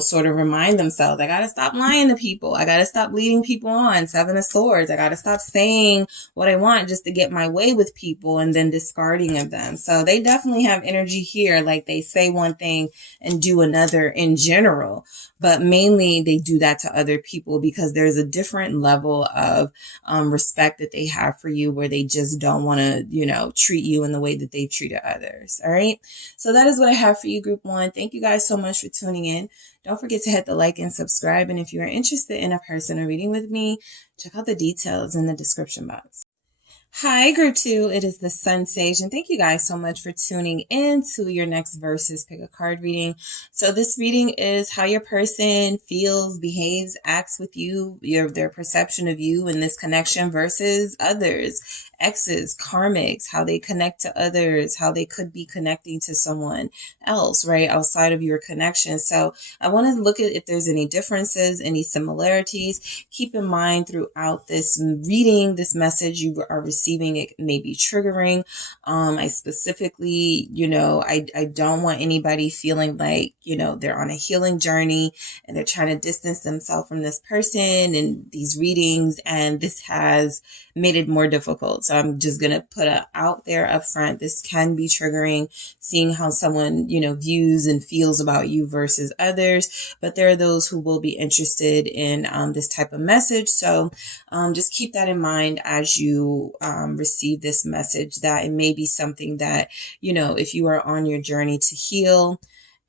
sort of remind themselves, I got to stop lying to people. I got to stop leading people on. 7 of Swords. I got to stop saying what I want just to get my way with people and then discarding of them. So they definitely have energy here. Like they say one thing and do another in general, but mainly they do that to other people because there's a different level of respect that they have for you where they just don't want to, you know, treat you in the way that they've treated others. All right. So that is what I have for you, Group 1. Thank you guys so much for tuning in. Don't forget to hit the like and subscribe. And if you're interested in a personal reading with me, check out the details in the description box. Hi, Group 2. It is the SunSage, and thank you guys so much for tuning in to your next Versus Pick a Card reading. So this reading is how your person feels, behaves, acts with you, their perception of you in this connection versus others, exes, karmics, how they connect to others, how they could be connecting to someone else, right, outside of your connection. So I want to look at if there's any differences, any similarities. Keep in mind throughout this reading, this message you are receiving, it may be triggering. I specifically, you know, I don't want anybody feeling like, you know, they're on a healing journey and they're trying to distance themselves from this person in these readings, and this has made it more difficult. So I'm just going to put it out there up front. This can be triggering, seeing how someone, you know, views and feels about you versus others. But there are those who will be interested in this type of message. So just keep that in mind as you receive this message, that it may be something that, you know, if you are on your journey to heal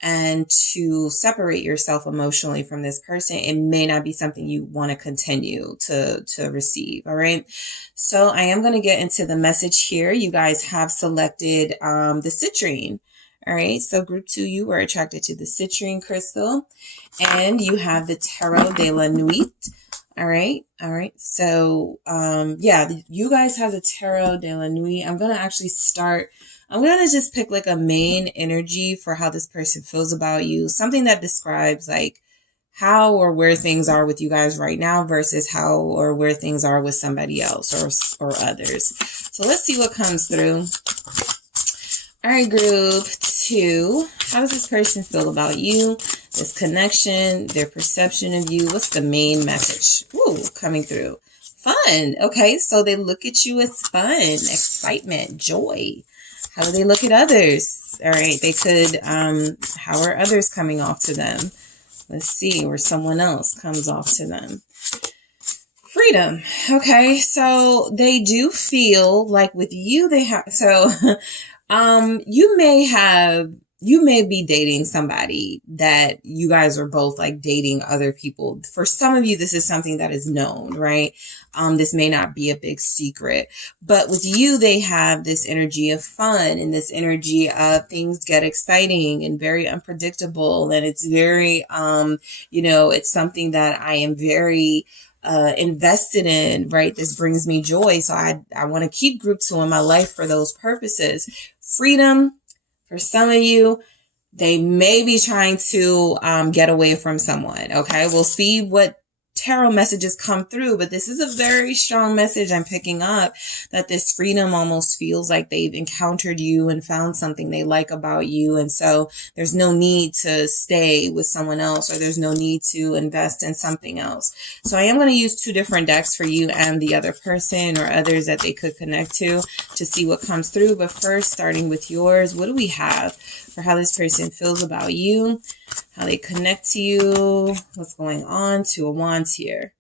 and to separate yourself emotionally from this person, it may not be something you want to continue to receive. All right. So I am going to get into the message here. You guys have selected the citrine. All right. So Group 2, you were attracted to the citrine crystal, and you have the Tarot de la Nuit. All right. All right. So, yeah, you guys have the Tarot de la Nuit. I'm going to just pick like a main energy for how this person feels about you. Something that describes like how or where things are with you guys right now versus how or where things are with somebody else or others. So let's see what comes through. All right, Group 2. How does this person feel about you? This connection, their perception of you. What's the main message? Ooh, coming through. Fun. Okay, so they look at you as fun, excitement, joy. How do they look at others? All right, they could, how are others coming off to them? Let's see, or someone else comes off to them. Freedom. Okay, so they do feel like with you, they have, so you may be dating somebody that you guys are both like dating other people. For some of you, this is something that is known, right? This may not be a big secret, but with you, they have this energy of fun and this energy of things get exciting and very unpredictable. And it's very, you know, it's something that I am very invested in, right? This brings me joy. So I want to keep Group 2 in my life for those purposes. Freedom. For some of you, they may be trying to get away from someone. Okay, we'll see what tarot messages come through, but this is a very strong message I'm picking up, that this freedom almost feels like they've encountered you and found something they like about you. And so there's no need to stay with someone else, or there's no need to invest in something else. So I am going to use 2 different decks for you and the other person or others that they could connect to see what comes through. But first, starting with yours, what do we have for how this person feels about you, how they connect to you, what's going on? 2 of Wands here.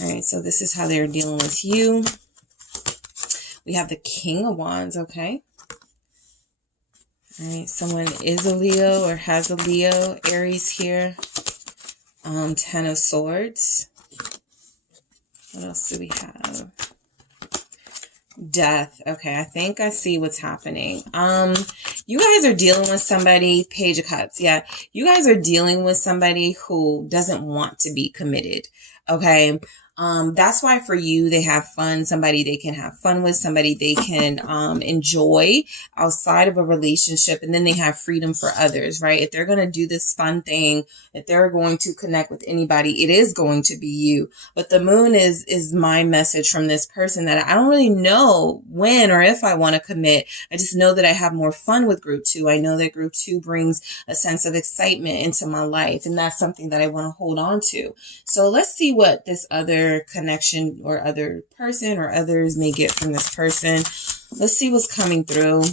All right, so this is how they're dealing with you. We have the King of Wands, okay? All right, someone is a Leo or has a Leo, Aries here. 10 of Swords. What else do we have? Death. Okay, I think I see what's happening. You guys are dealing with somebody, Page of Cups. Yeah, you guys are dealing with somebody who doesn't want to be committed. Okay. That's why for you, they have fun, somebody they can have fun with, somebody they can enjoy outside of a relationship. And then they have freedom for others, right? If they're going to do this fun thing, if they're going to connect with anybody, it is going to be you. But the moon is my message from this person, that I don't really know when or if I want to commit. I just know that I have more fun with with group 2. I know that group 2 brings a sense of excitement into my life, and that's something that I want to hold on to. So let's see what this other connection or other person or others may get from this person. Let's see what's coming through.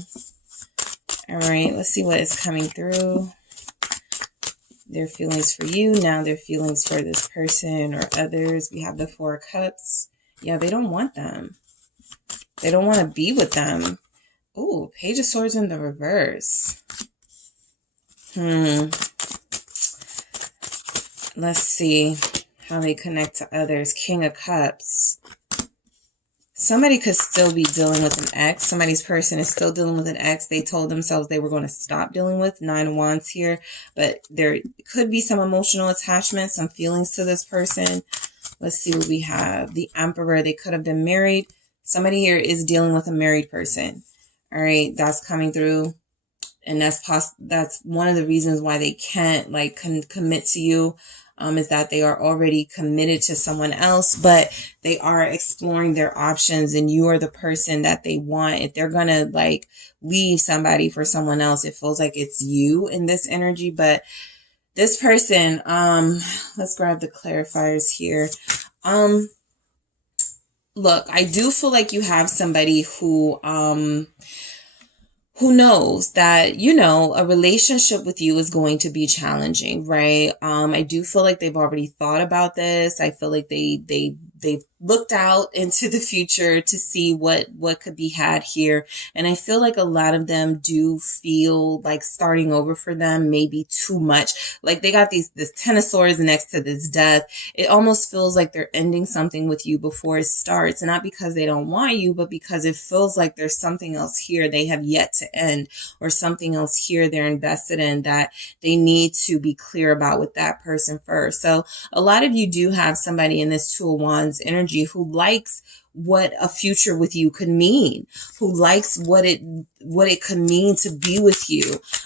All right, let's see what is coming through. Their feelings for you, now their feelings for this person or others. We have the 4 of Cups. Yeah, they don't want them. They don't want to be with them. Ooh, Page of Swords in the reverse. Let's see how they connect to others. King of Cups. Somebody could still be dealing with an ex. Somebody's person is still dealing with an ex they told themselves they were going to stop dealing with. 9 of Wands here. But there could be some emotional attachment, some feelings to this person. Let's see what we have. The Emperor. They could have been married. Somebody here is dealing with a married person. All right, that's coming through. And that's one of the reasons why they can't like commit to you. Is that they are already committed to someone else, but they are exploring their options, and you are the person that they want. If they're gonna like leave somebody for someone else, it feels like it's you in this energy. But this person, let's grab the clarifiers here. Look, I do feel like you have somebody who knows that, you know, a relationship with you is going to be challenging, right? I do feel like they've already thought about this. I feel like they've looked out into the future to see what could be had here. And I feel like a lot of them do feel like starting over for them may be too much. Like they got this 10 of Swords next to this Death. It almost feels like they're ending something with you before it starts. And not because they don't want you, but because it feels like there's something else here they have yet to end, or something else here they're invested in that they need to be clear about with that person first. So a lot of you do have somebody in this 2 of Wands energy who likes what a future with you could mean, who likes what it could mean to be with you,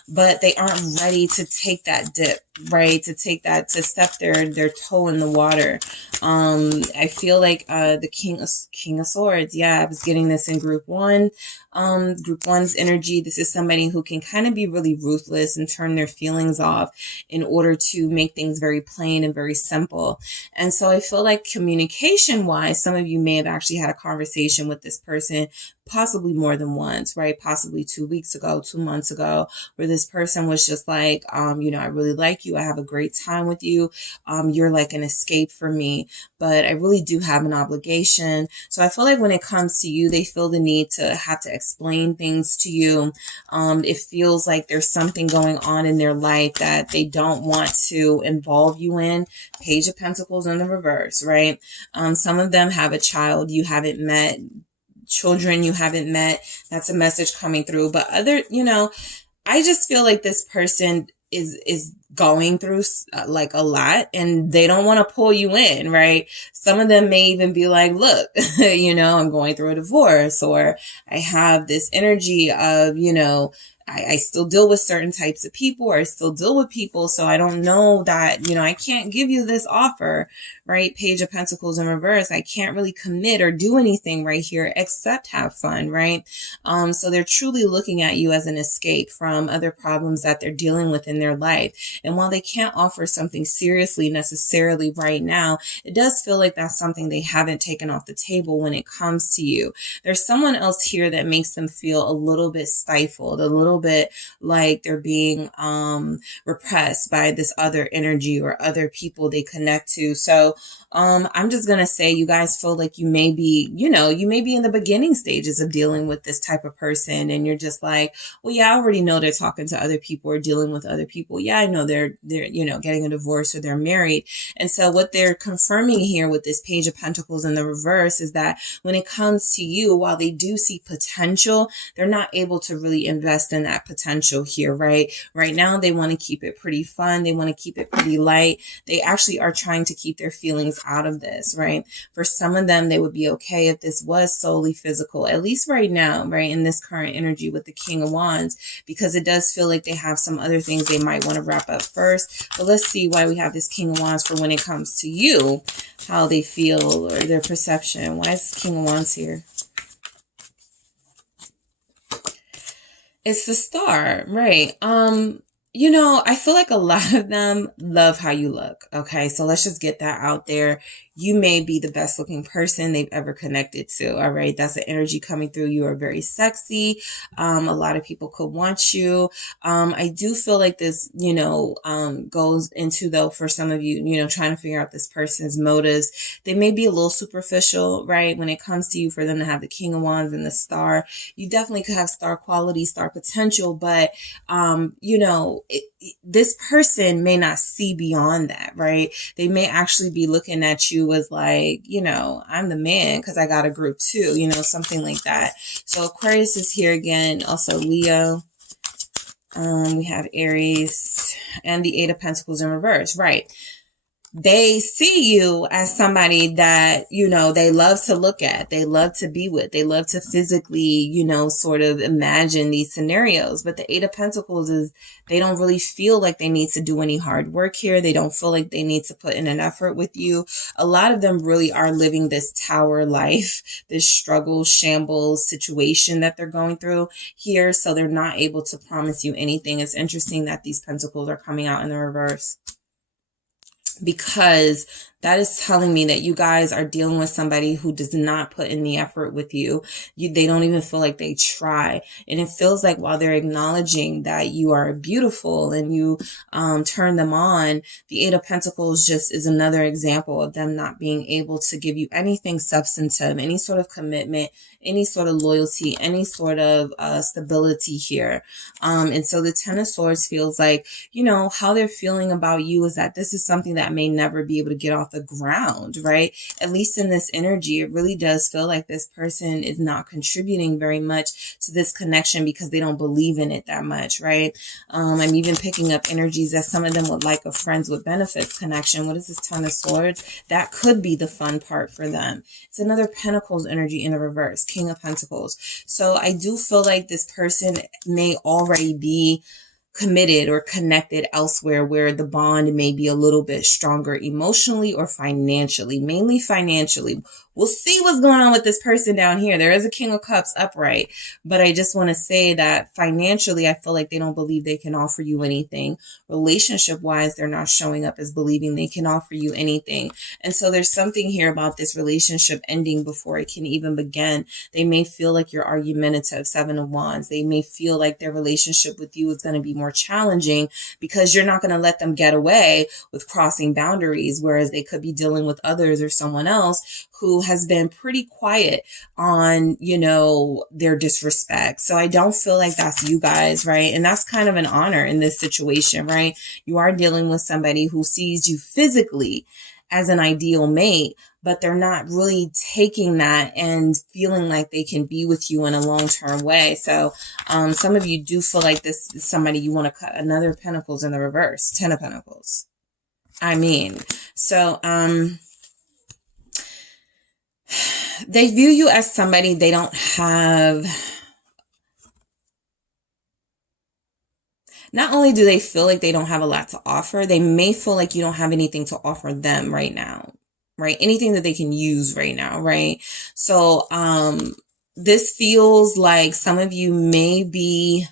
but they aren't ready to take that dip, right? To step their toe in the water. I feel like the King of Swords. Yeah, I was getting this in group 1. Group 1's energy. This is somebody who can kind of be really ruthless and turn their feelings off in order to make things very plain and very simple. And so I feel like communication wise, some of you may have actually had a conversation with this person, possibly more than once, right? Possibly 2 weeks ago, 2 months ago, where this person was just like, you know, I really like you. I have a great time with you. You're like an escape for me, but I really do have an obligation. So I feel like when it comes to you, they feel the need to have to explain things to you. It feels like there's something going on in their life that they don't want to involve you in. Page of Pentacles in the reverse, right? Some of them have a child you haven't met, children you haven't met. That's a message coming through. But other, you know, I just feel like this person is going through like a lot, and they don't want to pull you in, right? Some of them may even be like, look, you know, I'm going through a divorce, or I have this energy of, you know, I still deal with certain types of people, or I still deal with people. So I don't know that, you know, I can't give you this offer, right? Page of Pentacles in reverse. I can't really commit or do anything right here except have fun, right? So they're truly looking at you as an escape from other problems that they're dealing with in their life. And while they can't offer something seriously necessarily right now, it does feel like that's something they haven't taken off the table when it comes to you. There's someone else here that makes them feel a little bit stifled, a little bit like they're being repressed by this other energy or other people they connect to. So I'm just gonna say you guys feel like you may be, you know, you may be in the beginning stages of dealing with this type of person, and you're just like, well, yeah, I already know they're talking to other people or dealing with other people. Yeah, I know they're you know, getting a divorce or they're married. And so what they're confirming here with this Page of Pentacles in the reverse is that when it comes to you, while they do see potential, they're not able to really invest in that potential here, right? Right now, they want to keep it pretty fun. They want to keep it pretty light. They actually are trying to keep their feelings out of this, right? For some of them, they would be okay if this was solely physical, at least right now, right? In this current energy with the King of Wands, because it does feel like they have some other things they might want to wrap up first. But let's see why we have this King of Wands for when it comes to you, how they feel or their perception. Why is this King of Wands here? It's the star, right? You know, I feel like a lot of them love how you look. Okay, so let's just get that out there. You may be the best looking person they've ever connected to. All right, that's the energy coming through. You are very sexy. A lot of people could want you. I do feel like this, you know, goes into, though, for some of you, you know, trying to figure out this person's motives. They may be a little superficial, right? When it comes to you, for them to have the King of Wands and the star, you definitely could have star quality, star potential, but you know, this person may not see beyond that, right? They may actually be looking at you as like, you know, I'm the man because I got a group too, you know, something like that. So Aquarius is here again, also Leo. We have Aries and the Eight of Pentacles in reverse, right? They see you as somebody that, you know, they love to look at, they love to be with, they love to physically, you know, sort of imagine these scenarios. But the Eight of Pentacles is, they don't really feel like they need to do any hard work here. They don't feel like they need to put in an effort with you. A lot of them really are living this tower life, this struggle, shambles situation that they're going through here. So they're not able to promise you anything. It's interesting that these pentacles are coming out in the reverse, because that is telling me that you guys are dealing with somebody who does not put in the effort with you. They don't even feel like they try. And it feels like while they're acknowledging that you are beautiful and you turn them on, the Eight of Pentacles just is another example of them not being able to give you anything substantive, any sort of commitment, any sort of loyalty, any sort of stability here. And so the Ten of Swords feels like, you know, how they're feeling about you is that this is something that may never be able to get off the ground, right? At least in this energy, it really does feel like this person is not contributing very much to this connection because they don't believe in it that much, right? I'm even picking up energies that some of them would like a friends with benefits connection. What is this Ten of Swords? That could be the fun part for them. It's another Pentacles energy in the reverse, King of Pentacles. So I do feel like this person may already be committed or connected elsewhere where the bond may be a little bit stronger emotionally or financially, mainly financially. We'll see what's going on with this person down here. There is a King of Cups upright, but I just want to say that financially, I feel like they don't believe they can offer you anything. Relationship wise, they're not showing up as believing they can offer you anything. And so there's something here about this relationship ending before it can even begin. They may feel like you're argumentative, Seven of Wands. They may feel like their relationship with you is going to be more challenging because you're not going to let them get away with crossing boundaries, whereas they could be dealing with others or someone else who has been pretty quiet on, you know, their disrespect. So I don't feel like that's you guys, right? And that's kind of an honor in this situation, right? You are dealing with somebody who sees you physically as an ideal mate, but they're not really taking that and feeling like they can be with you in a long-term way. So some of you do feel like this is somebody you want to cut. Another Pentacles in the reverse, Ten of Pentacles. I mean, so they view you as somebody they don't have. Not only do they feel like they don't have a lot to offer, they may feel like you don't have anything to offer them right now, right? Anything that they can use right now, right? So this feels like some of you may be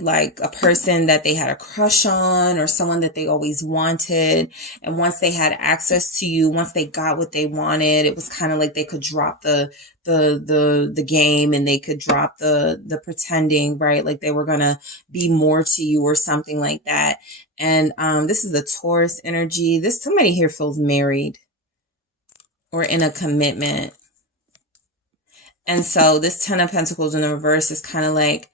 like a person that they had a crush on or someone that they always wanted. And once they had access to you, once they got what they wanted, it was kind of like they could drop the game and they could drop the pretending, right? Like they were going to be more to you or something like that. And this is the Taurus energy. Somebody here feels married or in a commitment. And so this Ten of Pentacles in the reverse is kind of like,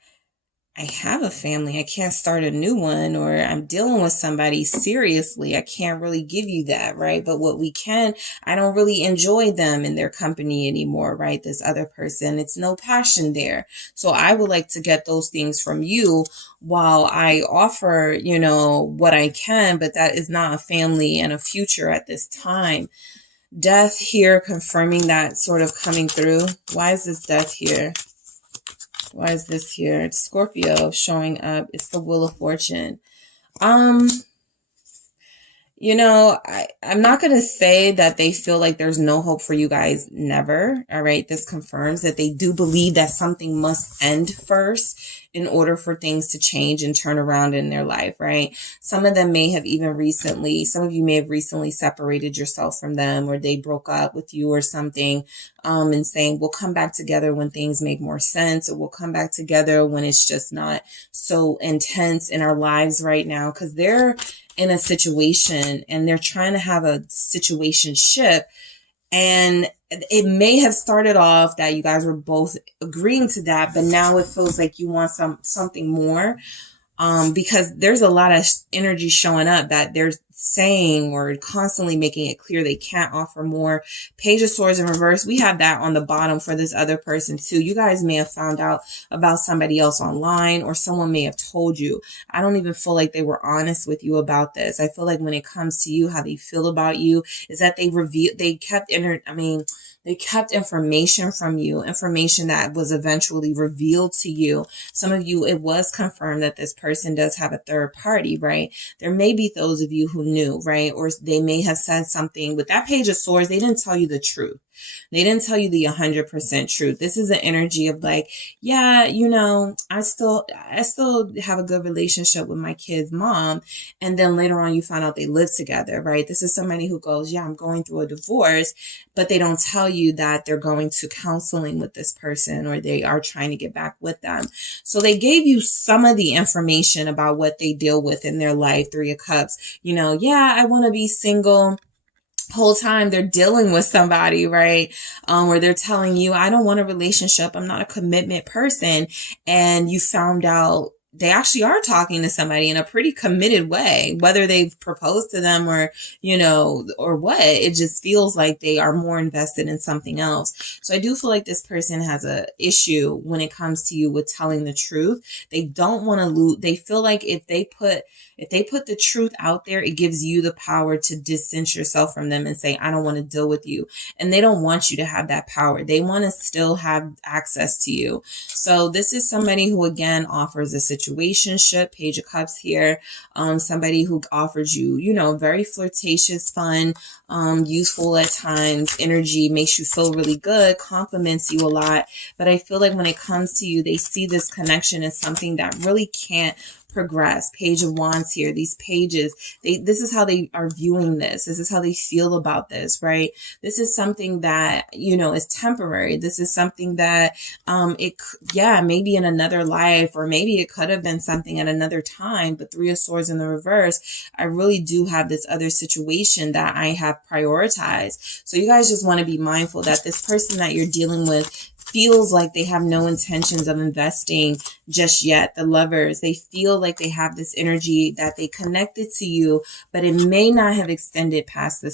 I have a family. I can't start a new one, or I'm dealing with somebody seriously. I can't really give you that, right? But what we can, I don't really enjoy them in their company anymore, right? This other person, it's no passion there. So I would like to get those things from you while I offer, you know, what I can, but that is not a family and a future at this time. Death here, confirming that sort of coming through. Why is this death here? Why is this here? It's Scorpio showing up. It's the Wheel of Fortune. You know, I'm not going to say that they feel like there's no hope for you guys. Never. All right. This confirms that they do believe that something must end first in order for things to change and turn around in their life. Right. Some of them may have even recently, some of you may have recently separated yourself from them, or they broke up with you or something, and saying, we'll come back together when things make more sense, or we'll come back together when it's just not so intense in our lives right now. Because they're in a situation and they're trying to have a situationship, and it may have started off that you guys were both agreeing to that, but now it feels like you want something more, because there's a lot of energy showing up that they're saying or constantly making it clear they can't offer more. Page of Swords in reverse, we have that on the bottom for this other person too. You guys may have found out about somebody else online, or someone may have told you. I don't even feel like they were honest with you about this. I feel like when it comes to you, how they feel about you is that they kept information from you, information that was eventually revealed to you. Some of you, it was confirmed that this person does have a third party, right? There may be those of you who knew, right? Or they may have said something. With that Page of Swords, they didn't tell you the truth. They didn't tell you the 100% truth. This is an energy of like, yeah, you know, I still have a good relationship with my kid's mom. And then later on you find out they live together, right? This is somebody who goes, yeah, I'm going through a divorce, but they don't tell you that they're going to counseling with this person, or they are trying to get back with them. So they gave you some of the information about what they deal with in their life. Three of Cups, you know, yeah, I want to be single. Whole time they're dealing with somebody, right? Where they're telling you, I don't want a relationship. I'm not a commitment person. And you found out they actually are talking to somebody in a pretty committed way, whether they've proposed to them or, you know, or what. It just feels like they are more invested in something else. So I do feel like this person has a issue when it comes to you with telling the truth. They don't want to lose. They feel like if they put the truth out there, it gives you the power to distance yourself from them and say, I don't want to deal with you. And they don't want you to have that power. They want to still have access to you. So this is somebody who, again, offers a situationship. Page of Cups here. Somebody who offers you, you know, very flirtatious, fun, useful at times, energy, makes you feel really good, compliments you a lot. But I feel like when it comes to you, they see this connection as something that really can't progress. Page of Wands here. These pages, this is how they are viewing this. This is how they feel about this, right? This is something that, you know, is temporary. This is something that, maybe in another life, or maybe it could have been something at another time, but Three of Swords in the reverse, I really do have this other situation that I have prioritized. So you guys just want to be mindful that this person that you're dealing with feels like they have no intentions of investing just yet. The Lovers, they feel like they have this energy that they connected to you, but it may not have extended past the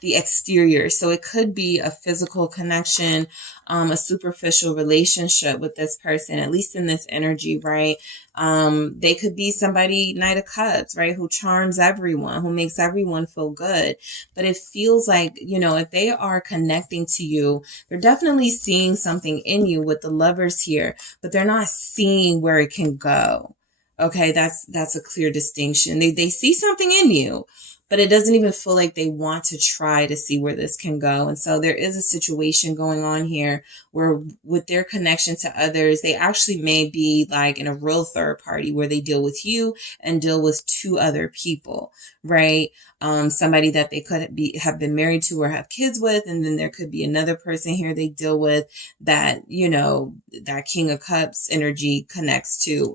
exterior. So it could be a physical connection, a superficial relationship with this person, at least in this energy, right? They could be somebody, Knight of Cups, right? Who charms everyone, who makes everyone feel good. But it feels like, you know, if they are connecting to you, they're definitely seeing something in you with the Lovers here, but they're not seeing where it can go. Okay, that's a clear distinction. They see something in you, but it doesn't even feel like they want to try to see where this can go. And so there is a situation going on here where with their connection to others, they actually may be like in a real third party where they deal with you and deal with two other people, right? Somebody that they could have been married to or have kids with. And then there could be another person here they deal with that, you know, that King of Cups energy connects to.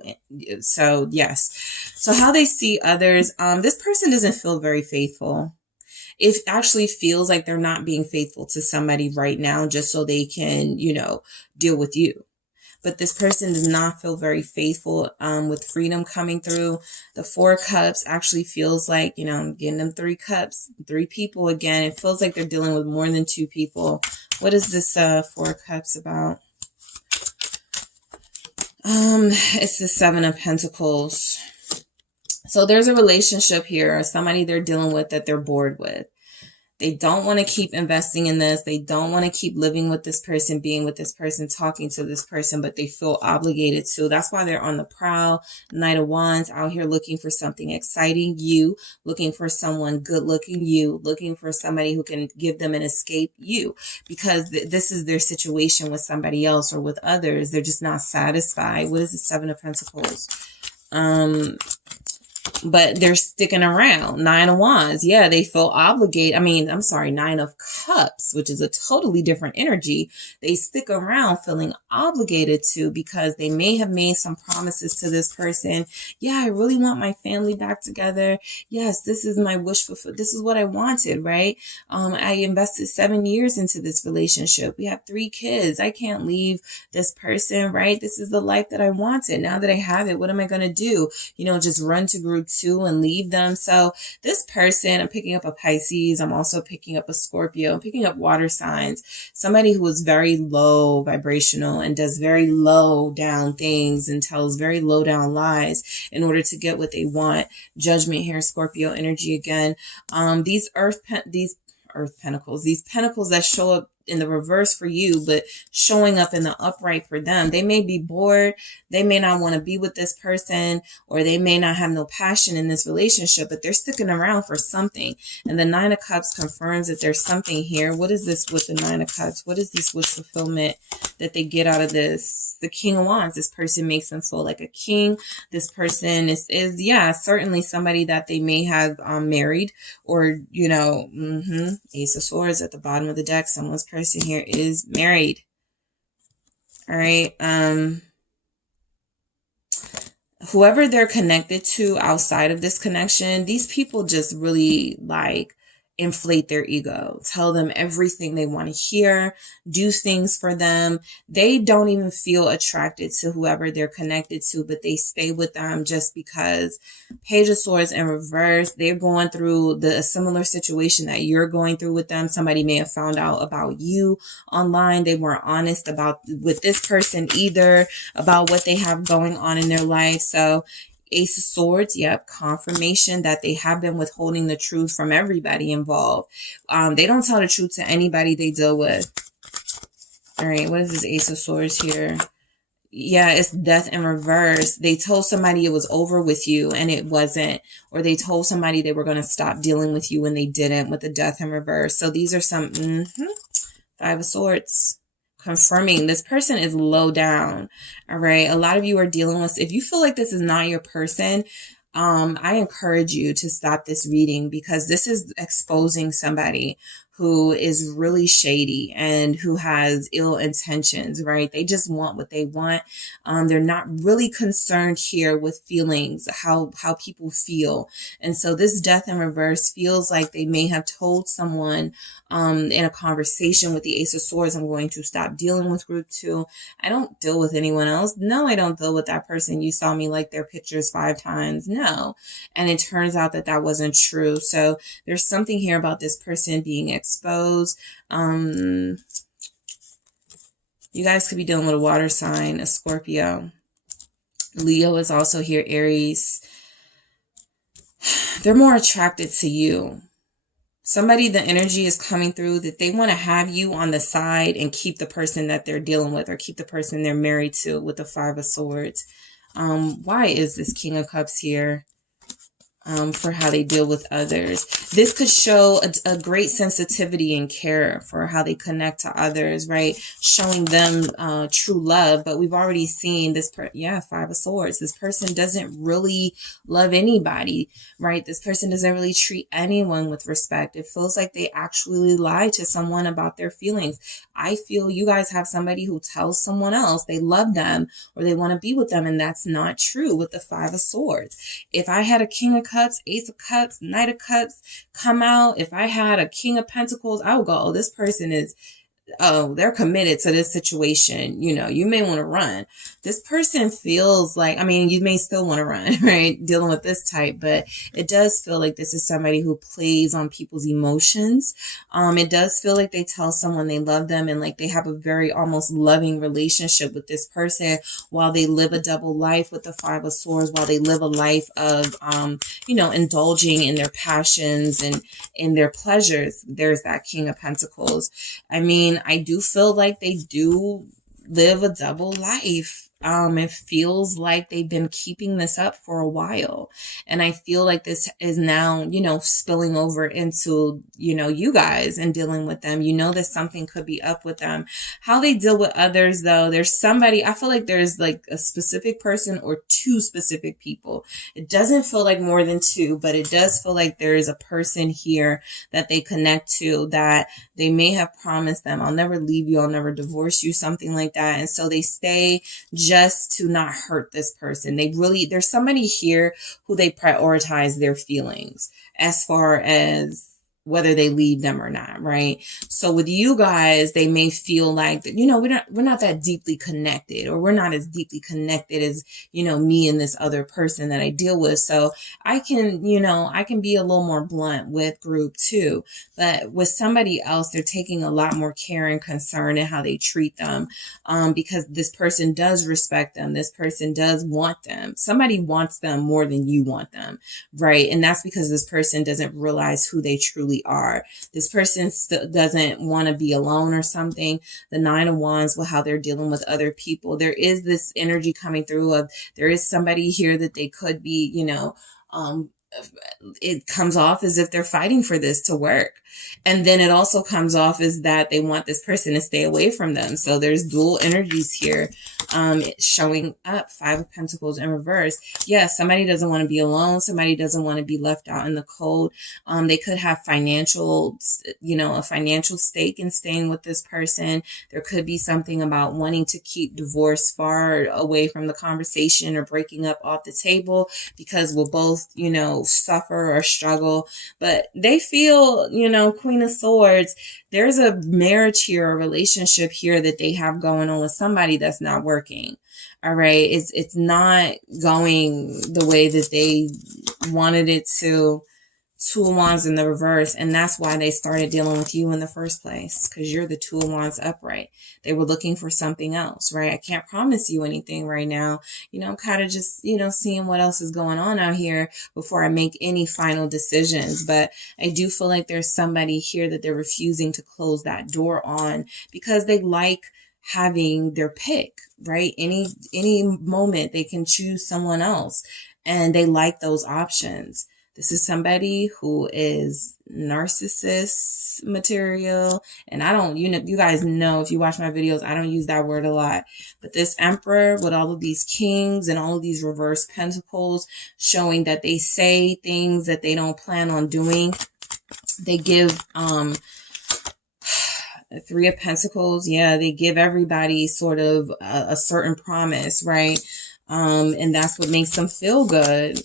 So yes. So how they see others, this person doesn't feel very faithful. It actually feels like they're not being faithful to somebody right now just so they can, you know, deal with you. But this person does not feel very faithful, with freedom coming through. The Four of Cups actually feels like, you know, I'm getting them 3 cups, 3 people again. It feels like they're dealing with more than 2 people. What is this Four of Cups about? It's the Seven of Pentacles. So there's a relationship here, or somebody they're dealing with that they're bored with. They don't want to keep investing in this. They don't want to keep living with this person, being with this person, talking to this person, but they feel obligated to. That's why they're on the prowl. Knight of Wands, out here looking for something exciting, you, looking for someone good looking, you, looking for somebody who can give them an escape, you, because this is their situation with somebody else or with others. They're just not satisfied. What is the Seven of Pentacles? But they're sticking around. Nine of Wands. Yeah, they feel obligated. Nine of Cups, which is a totally different energy. They stick around feeling obligated to, because they may have made some promises to this person. Yeah, I really want my family back together. Yes, this is my wish fulfilled. This is what I wanted, right? I invested 7 years into this relationship. We have 3 kids. I can't leave this person, right? This is the life that I wanted. Now that I have it, what am I going to do? Just run to group 2 and leave them. So this person, I'm picking up a Pisces. I'm also picking up a Scorpio. I'm picking up water signs. Somebody who is very low vibrational and does very low down things and tells very low down lies in order to get what they want. Judgment here, Scorpio energy again. These pentacles that show up in the reverse for you, but showing up in the upright for them. They may be bored. They may not want to be with this person, or they may not have no passion in this relationship, but they're sticking around for something. And the Nine of Cups confirms that there's something here. What is this with the Nine of Cups? What is this wish fulfillment that they get out of this? The King of Wands. This person makes them feel like a king. This person is certainly somebody that they may have married, or, Ace of Swords at the bottom of the deck. Someone's person here is married. All right. Whoever they're connected to outside of this connection, these people just really inflate their ego, tell them everything they want to hear, do things for them. They don't even feel attracted to whoever they're connected to, but they stay with them just because. Page of Swords in reverse, they're going through a similar situation that you're going through with them. Somebody may have found out about you online. They weren't honest with this person either about what they have going on in their life. So Ace of Swords, yep, confirmation that they have been withholding the truth from everybody involved. They don't tell the truth to anybody they deal with. All right, what is this Ace of Swords here? Yeah, it's Death in reverse. They told somebody it was over with you and it wasn't. Or they told somebody they were going to stop dealing with you and they didn't, with the Death in reverse. So these are some, Five of Swords. Confirming this person is low down. All right. A lot of you are dealing with, if you feel like this is not your person, I encourage you to stop this reading, because this is exposing somebody who is really shady and who has ill intentions, right? They just want what they want. They're not really concerned here with feelings, how people feel. And so this Death in reverse feels like they may have told someone in a conversation with the Ace of Swords, I'm going to stop dealing with group 2. I don't deal with anyone else. No, I don't deal with that person. You saw me like their pictures 5 times. No. And it turns out that wasn't true. So there's something here about this person being exposed. You guys could be dealing with a water sign, a Scorpio. Leo is also here, Aries. They're more attracted to you. Somebody, the energy is coming through that they want to have you on the side and keep the person that they're dealing with, or keep the person they're married to, with the Five of Swords. Why is this King of Cups here? For how they deal with others. This could show a great sensitivity and care for how they connect to others, right? Showing them true love. But we've already seen this, Five of Swords. This person doesn't really love anybody, right? This person doesn't really treat anyone with respect. It feels like they actually lie to someone about their feelings. I feel you guys have somebody who tells someone else they love them or they want to be with them, and that's not true with the Five of Swords. If I had a King of Cups, Ace of Cups, Knight of Cups come out, if I had a King of Pentacles, I would go, oh, this person is oh, they're committed to this situation, you know, you may want to run. This person feels like, I mean, you may still want to run, right? Dealing with this type, but it does feel like this is somebody who plays on people's emotions. It does feel like they tell someone they love them and like they have a very almost loving relationship with this person while they live a double life with the Five of Swords, while they live a life of, you know, indulging in their passions and in their pleasures. There's that King of Pentacles. I mean, I do feel like they do live a double life. It feels like they've been keeping this up for a while. And I feel like this is now, you know, spilling over into, you know, you guys and dealing with them. You know that something could be up with them. How they deal with others, though, there's somebody, I feel like there's like a specific person or two specific people. It doesn't feel like more than two, but it does feel like there is a person here that they connect to that they may have promised them, I'll never leave you, I'll never divorce you, something like that. And so they stay just to not hurt this person. They really, there's somebody here who they prioritize their feelings as far as whether they leave them or not, right? So with you guys, they may feel like that, you know, we're not that deeply connected, or we're not as deeply connected as, you know, me and this other person that I deal with. So I can, you know, I can be a little more blunt with group two, but with somebody else, they're taking a lot more care and concern in how they treat them, because this person does respect them. This person does want them. Somebody wants them more than you want them, right? And that's because this person doesn't realize who they truly are. This person doesn't want to be alone or something. The Nine of Wands, with how they're dealing with other people, there is this energy coming through of there is somebody here that they could be, you know, it comes off as if they're fighting for this to work. And then it also comes off as that they want this person to stay away from them. So there's dual energies here, showing up. Five of Pentacles in reverse. Yes, somebody doesn't want to be alone. Somebody doesn't want to be left out in the cold. They could have financial, you know, a financial stake in staying with this person. There could be something about wanting to keep divorce far away from the conversation or breaking up off the table because we'll both, you know, suffer or struggle. But they feel, you know, Queen of Swords, there's a marriage here, a relationship here that they have going on with somebody that's not working. All right. It's not going the way that they wanted it to. Two of Wands in the reverse. And that's why they started dealing with you in the first place, because you're the Two of Wands upright. They were looking for something else, right? I can't promise you anything right now. You know, I'm kind of just, you know, seeing what else is going on out here before I make any final decisions. But I do feel like there's somebody here that they're refusing to close that door on because they like having their pick, right? Any moment they can choose someone else, and they like those options. This is somebody who is narcissist material. And I don't, you know, you guys know, if you watch my videos, I don't use that word a lot. But this Emperor with all of these kings and all of these reverse pentacles showing that they say things that they don't plan on doing. They give, Three of Pentacles. Yeah, they give everybody sort of a certain promise, right? And that's what makes them feel good.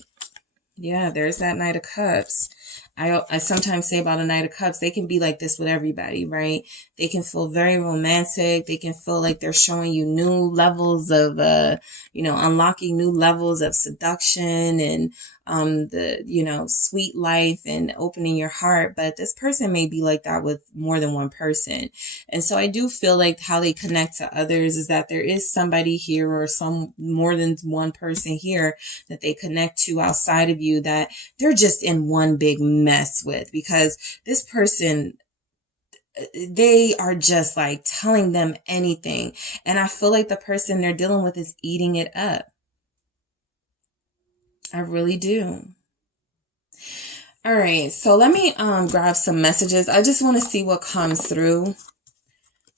Yeah, there's that Knight of Cups. I sometimes say about a Knight of Cups, they can be like this with everybody, right? They can feel very romantic. They can feel like they're showing you new levels of, you know, unlocking new levels of seduction and, the, you know, sweet life and opening your heart. But this person may be like that with more than one person. And so I do feel like how they connect to others is that there is somebody here or some more than one person here that they connect to outside of you that they're just in one big mess with, because this person, they are just like telling them anything. And I feel like the person they're dealing with is eating it up. I really do. All right. So let me grab some messages. I just want to see what comes through.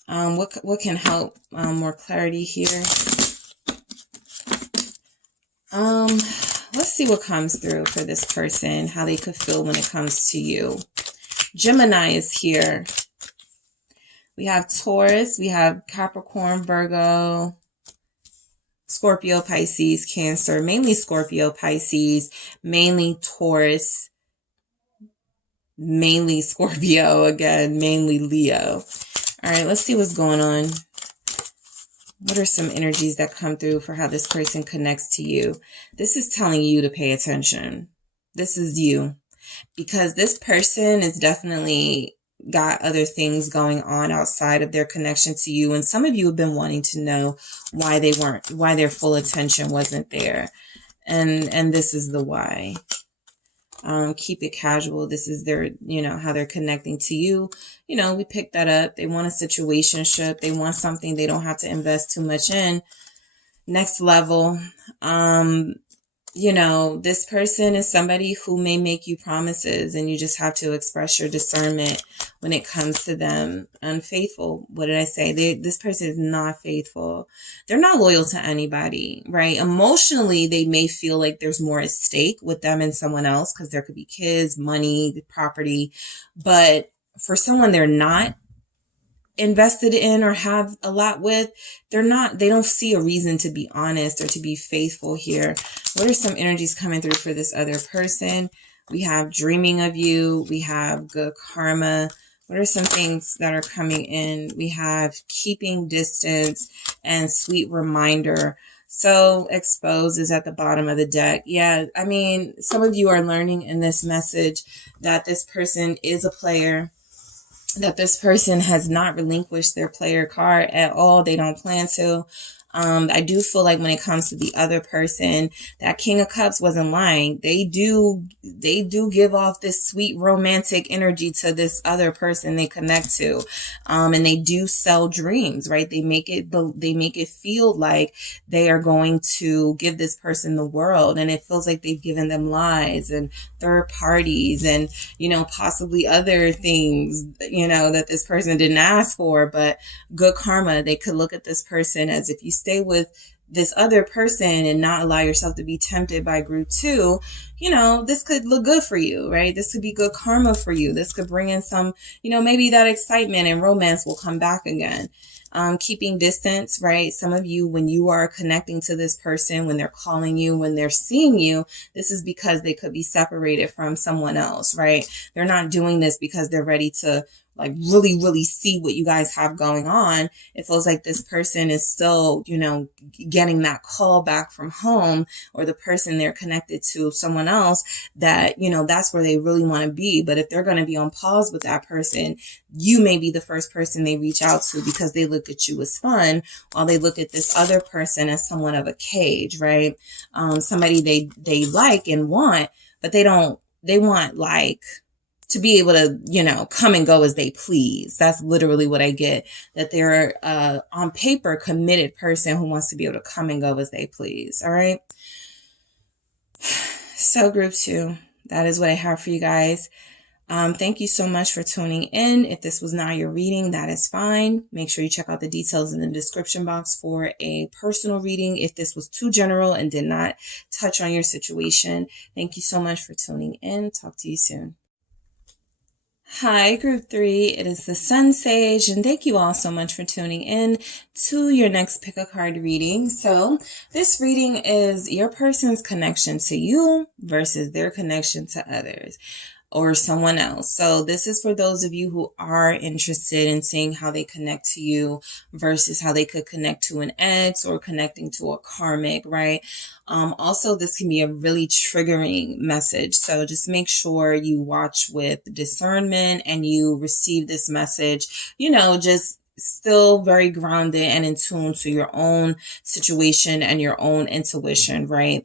What can help more clarity here. Let's see what comes through for this person, how they could feel when it comes to you. Gemini is here. We have Taurus, we have Capricorn, Virgo, Scorpio, Pisces, Cancer, mainly Scorpio, Pisces, mainly Taurus, mainly Scorpio, again, mainly Leo. All right, let's see what's going on. What are some energies that come through for how this person connects to you? This is telling you to pay attention. This is you. Because this person is definitely got other things going on outside of their connection to you. And some of you have been wanting to know why their full attention wasn't there. And this is the why. Keep it casual. This is their, how they're connecting to you. We picked that up. They want a situationship. They want something they don't have to invest too much in. Next level. This person is somebody who may make you promises and you just have to express your discernment when it comes to them. Unfaithful. What did I say? This person is not faithful. They're not loyal to anybody, right? Emotionally, they may feel like there's more at stake with them and someone else because there could be kids, money, property. But for someone they're not invested in or have a lot with, they don't see a reason to be honest or to be faithful here. What are some energies coming through for this other person? We have dreaming of you. We have good karma. What are some things that are coming in? We have keeping distance and sweet reminder. So exposed is at the bottom of the deck. Yeah, I mean, some of you are learning in this message that this person is a player, that this person has not relinquished their player card at all. They don't plan to. I do feel like when it comes to the other person, that King of Cups wasn't lying. They do give off this sweet romantic energy to this other person they connect to. And they do sell dreams, right? They make it feel like they are going to give this person the world. And it feels like they've given them lies and third parties and, possibly other things, that this person didn't ask for, but good karma. They could look at this person as if you stay with this other person and not allow yourself to be tempted by group 2, this could look good for you, right? This could be good karma for you. This could bring in some, maybe that excitement and romance will come back again. Keeping distance, right? Some of you, when you are connecting to this person, when they're calling you, when they're seeing you, this is because they could be separated from someone else, right? They're not doing this because they're ready to really, really see what you guys have going on. It feels like this person is still, getting that call back from home, or the person they're connected to, someone else that, that's where they really want to be. But if they're going to be on pause with that person, you may be the first person they reach out to because they look at you as fun, while they look at this other person as somewhat of a cage, right? Somebody they like and want, but they want to be able to, come and go as they please. That's literally what I get, that they're on paper committed person who wants to be able to come and go as they please. All right. So group 2, that is what I have for you guys. Thank you so much for tuning in. If this was not your reading, that is fine. Make sure you check out the details in the description box for a personal reading if this was too general and did not touch on your situation. Thank you so much for tuning in. Talk to you soon. Hi, group 3. It is the SunSage, and thank you all so much for tuning in to your next pick a card reading. So this reading is your person's connection to you versus their connection to others or someone else. So this is for those of you who are interested in seeing how they connect to you versus how they could connect to an ex or connecting to a karmic, right? Also, this can be a really triggering message. So just make sure you watch with discernment and you receive this message, just still very grounded and in tune to your own situation and your own intuition, right?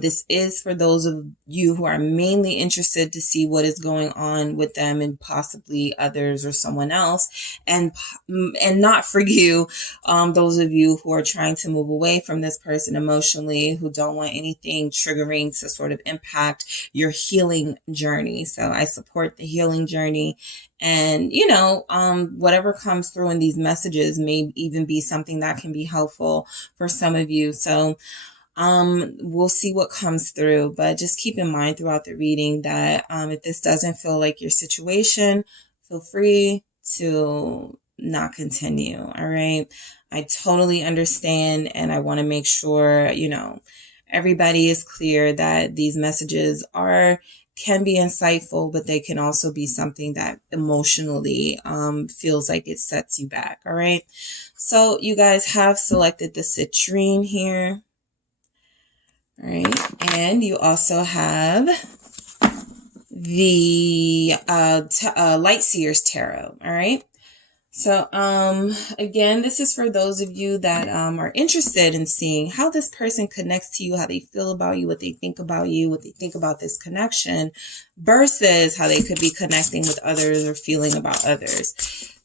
This is for those of you who are mainly interested to see what is going on with them and possibly others or someone else, and not for you, those of you who are trying to move away from this person emotionally, who don't want anything triggering to sort of impact your healing journey. So I support the healing journey. And, whatever comes through in these messages may even be something that can be helpful for some of you. So we'll see what comes through, but just keep in mind throughout the reading that if this doesn't feel like your situation, feel free to not continue. All right. I totally understand. And I want to make sure, everybody is clear that these messages are can be insightful, but they can also be something that emotionally feels like it sets you back. All right. So you guys have selected the citrine here. All right. And you also have the Light Seers Tarot. All right. So, again, this is for those of you that are interested in seeing how this person connects to you, how they feel about you, what they think about you, what they think about this connection, versus how they could be connecting with others or feeling about others.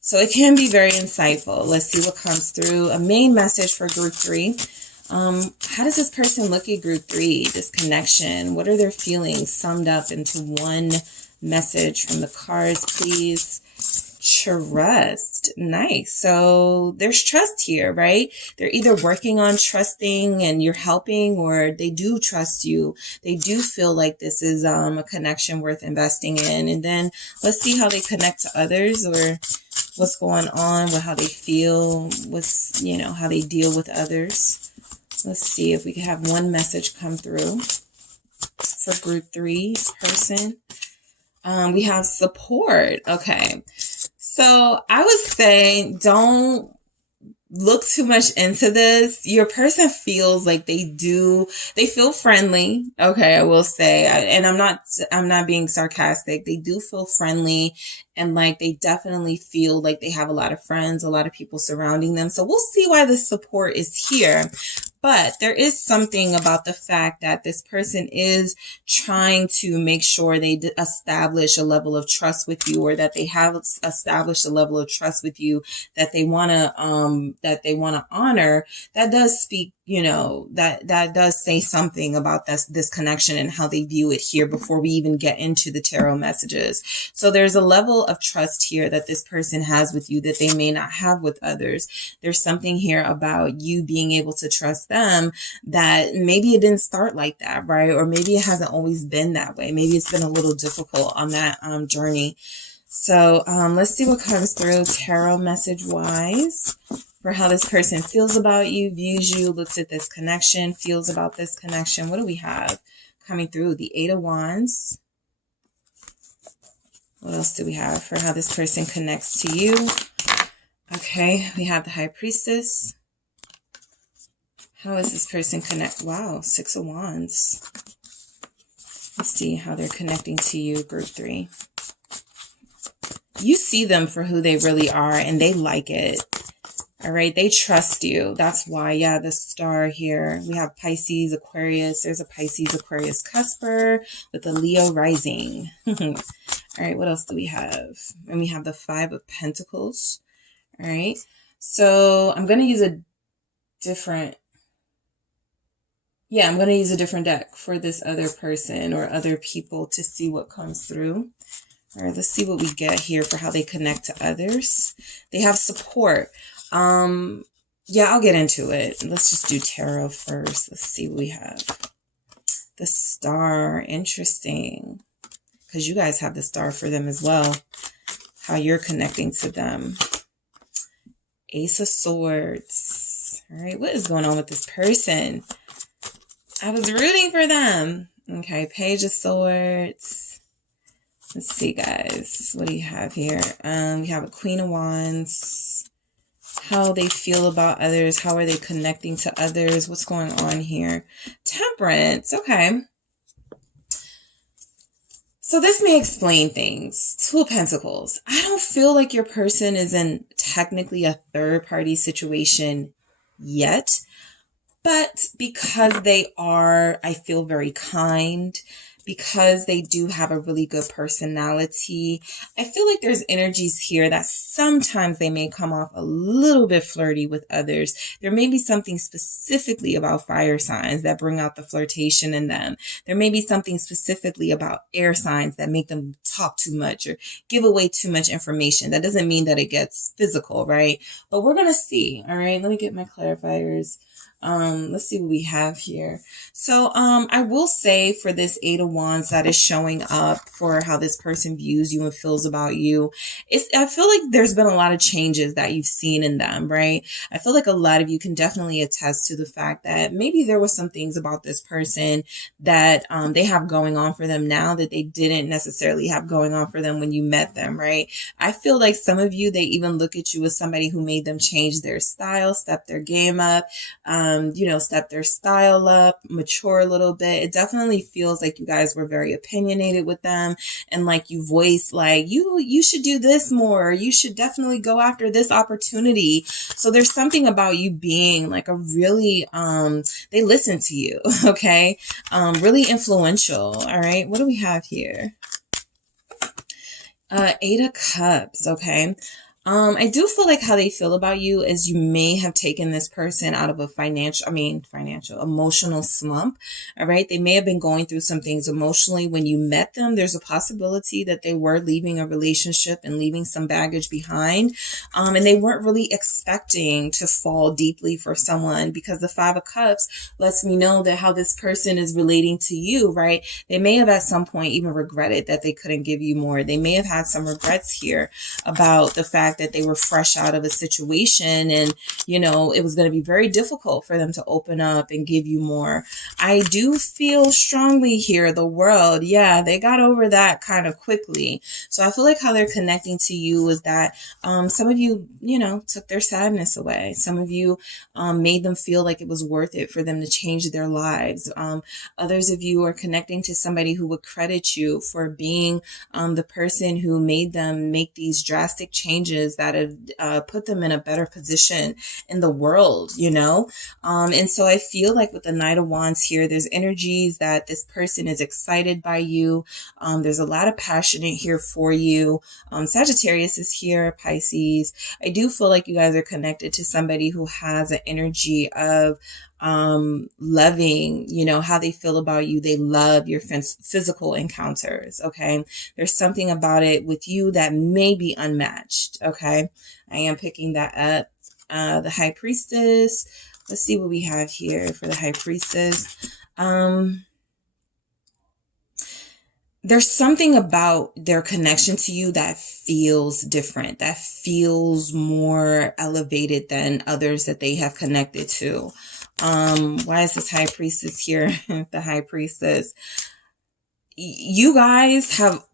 So it can be very insightful. Let's see what comes through. A main message for group 3. How does this person look at group 3, this connection? What are their feelings summed up into one message from the cards, please? Trust. Nice. So there's trust here, right? They're either working on trusting and you're helping, or they do trust you. They do feel like this is a connection worth investing in. And then let's see how they connect to others, or what's going on with how they feel, what's, you know, how they deal with others. Let's see if we can have one message come through for group 3's person. We have support. Okay. So I would say don't look too much into this. Your person feels like they feel friendly. Okay, I will say, and I'm not being sarcastic. They do feel friendly, and like they definitely feel like they have a lot of friends, a lot of people surrounding them. So we'll see why this support is here. But there is something about the fact that this person is trying to make sure they establish a level of trust with you, or that they have established a level of trust with you that they want to honor. That does speak, you know, that does say something about this connection and how they view it here before we even get into the tarot messages. So there's a level of trust here that this person has with you that they may not have with others. There's something here about you being able to trust them that maybe it didn't start like that, right? Or maybe it hasn't always been that way. Maybe it's been a little difficult on that journey. So let's see what comes through tarot message wise for how this person feels about you, views you, looks at this connection, feels about this connection. What do we have coming through? The 8 of Wands. What else do we have for how this person connects to you? Okay, we have the High Priestess. How is this person connect? Wow, 6 of Wands. Let's see how they're connecting to you, group 3. You see them for who they really are, and they like it. All right, they trust you. That's why, yeah, the star here. We have Pisces, Aquarius. There's a Pisces, Aquarius cusper with a Leo rising. All right, what else do we have? And we have the 5 of Pentacles. All right, so I'm going to use a different deck for this other person or other people to see what comes through. All right, let's see what we get here for how they connect to others. They have support. Yeah, I'll get into it. Let's just do tarot first. Let's see what we have. The star. Interesting. Because you guys have the star for them as well. How you're connecting to them. Ace of Swords. All right, what is going on with this person? I was rooting for them. Okay, Page of Swords. Let's see, guys. What do you have here? We have a Queen of Wands. How they feel about others. How are they connecting to others? What's going on here? Temperance. Okay. So this may explain things. 2 of Pentacles. I don't feel like your person is in technically a third-party situation yet. But because they are, I feel, very kind, because they do have a really good personality, I feel like there's energies here that sometimes they may come off a little bit flirty with others. There may be something specifically about fire signs that bring out the flirtation in them. There may be something specifically about air signs that make them talk too much or give away too much information. That doesn't mean that it gets physical, right? But we're going to see. All right, let me get my clarifiers. Let's see what we have here. So, I will say for this Eight of Wands that is showing up for how this person views you and feels about you, I feel like there's been a lot of changes that you've seen in them, right? I feel like a lot of you can definitely attest to the fact that maybe there was some things about this person that they have going on for them now that they didn't necessarily have going on for them when you met them, right? I feel like some of you, they even look at you as somebody who made them change their style, step their game up, step their style up, mature a little bit. It definitely feels like you guys were very opinionated with them, and like you voiced like you should do this more. You should definitely go after this opportunity. So there's something about you being like a really, they listen to you. Okay. Really influential. All right. What do we have here? Eight of Cups. Okay. I do feel like how they feel about you is you may have taken this person out of a emotional slump. All right. They may have been going through some things emotionally when you met them. There's a possibility that they were leaving a relationship and leaving some baggage behind. And they weren't really expecting to fall deeply for someone, because the Five of Cups lets me know that how this person is relating to you, right? They may have at some point even regretted that they couldn't give you more. They may have had some regrets here about the fact that they were fresh out of a situation and, it was going to be very difficult for them to open up and give you more. I do feel strongly here, the World. Yeah, they got over that kind of quickly. So I feel like how they're connecting to you is that some of you, took their sadness away. Some of you made them feel like it was worth it for them to change their lives. Others of you are connecting to somebody who would credit you for being the person who made them make these drastic changes that have put them in a better position in the world, and so I feel like with the Knight of Wands here, there's energies that this person is excited by you. There's a lot of passion here for you. Sagittarius is here, Pisces. I do feel like you guys are connected to somebody who has an energy of loving, how they feel about you. They love your physical encounters. Okay. There's something about it with you that may be unmatched. Okay. I am picking that up. The High Priestess. Let's see what we have here for the High Priestess. There's something about their connection to you that feels different, that feels more elevated than others that they have connected to. Why is this High Priestess here? The High Priestess. You guys have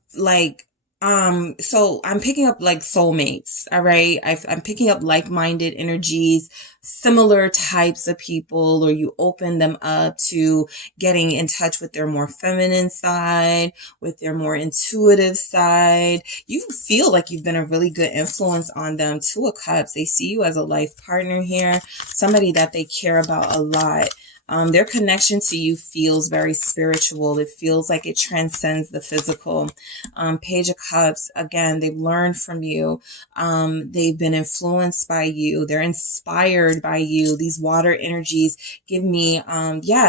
so I'm picking up like soulmates. All right. I'm picking up like-minded energies, similar types of people, or you open them up to getting in touch with their more feminine side, with their more intuitive side. You feel like you've been a really good influence on them. Two of Cups. They see you as a life partner here, somebody that they care about a lot. Their connection to you feels very spiritual. It feels like it transcends the physical. Page of Cups, again, they've learned from you. They've been influenced by you. They're inspired by you. These water energies give me,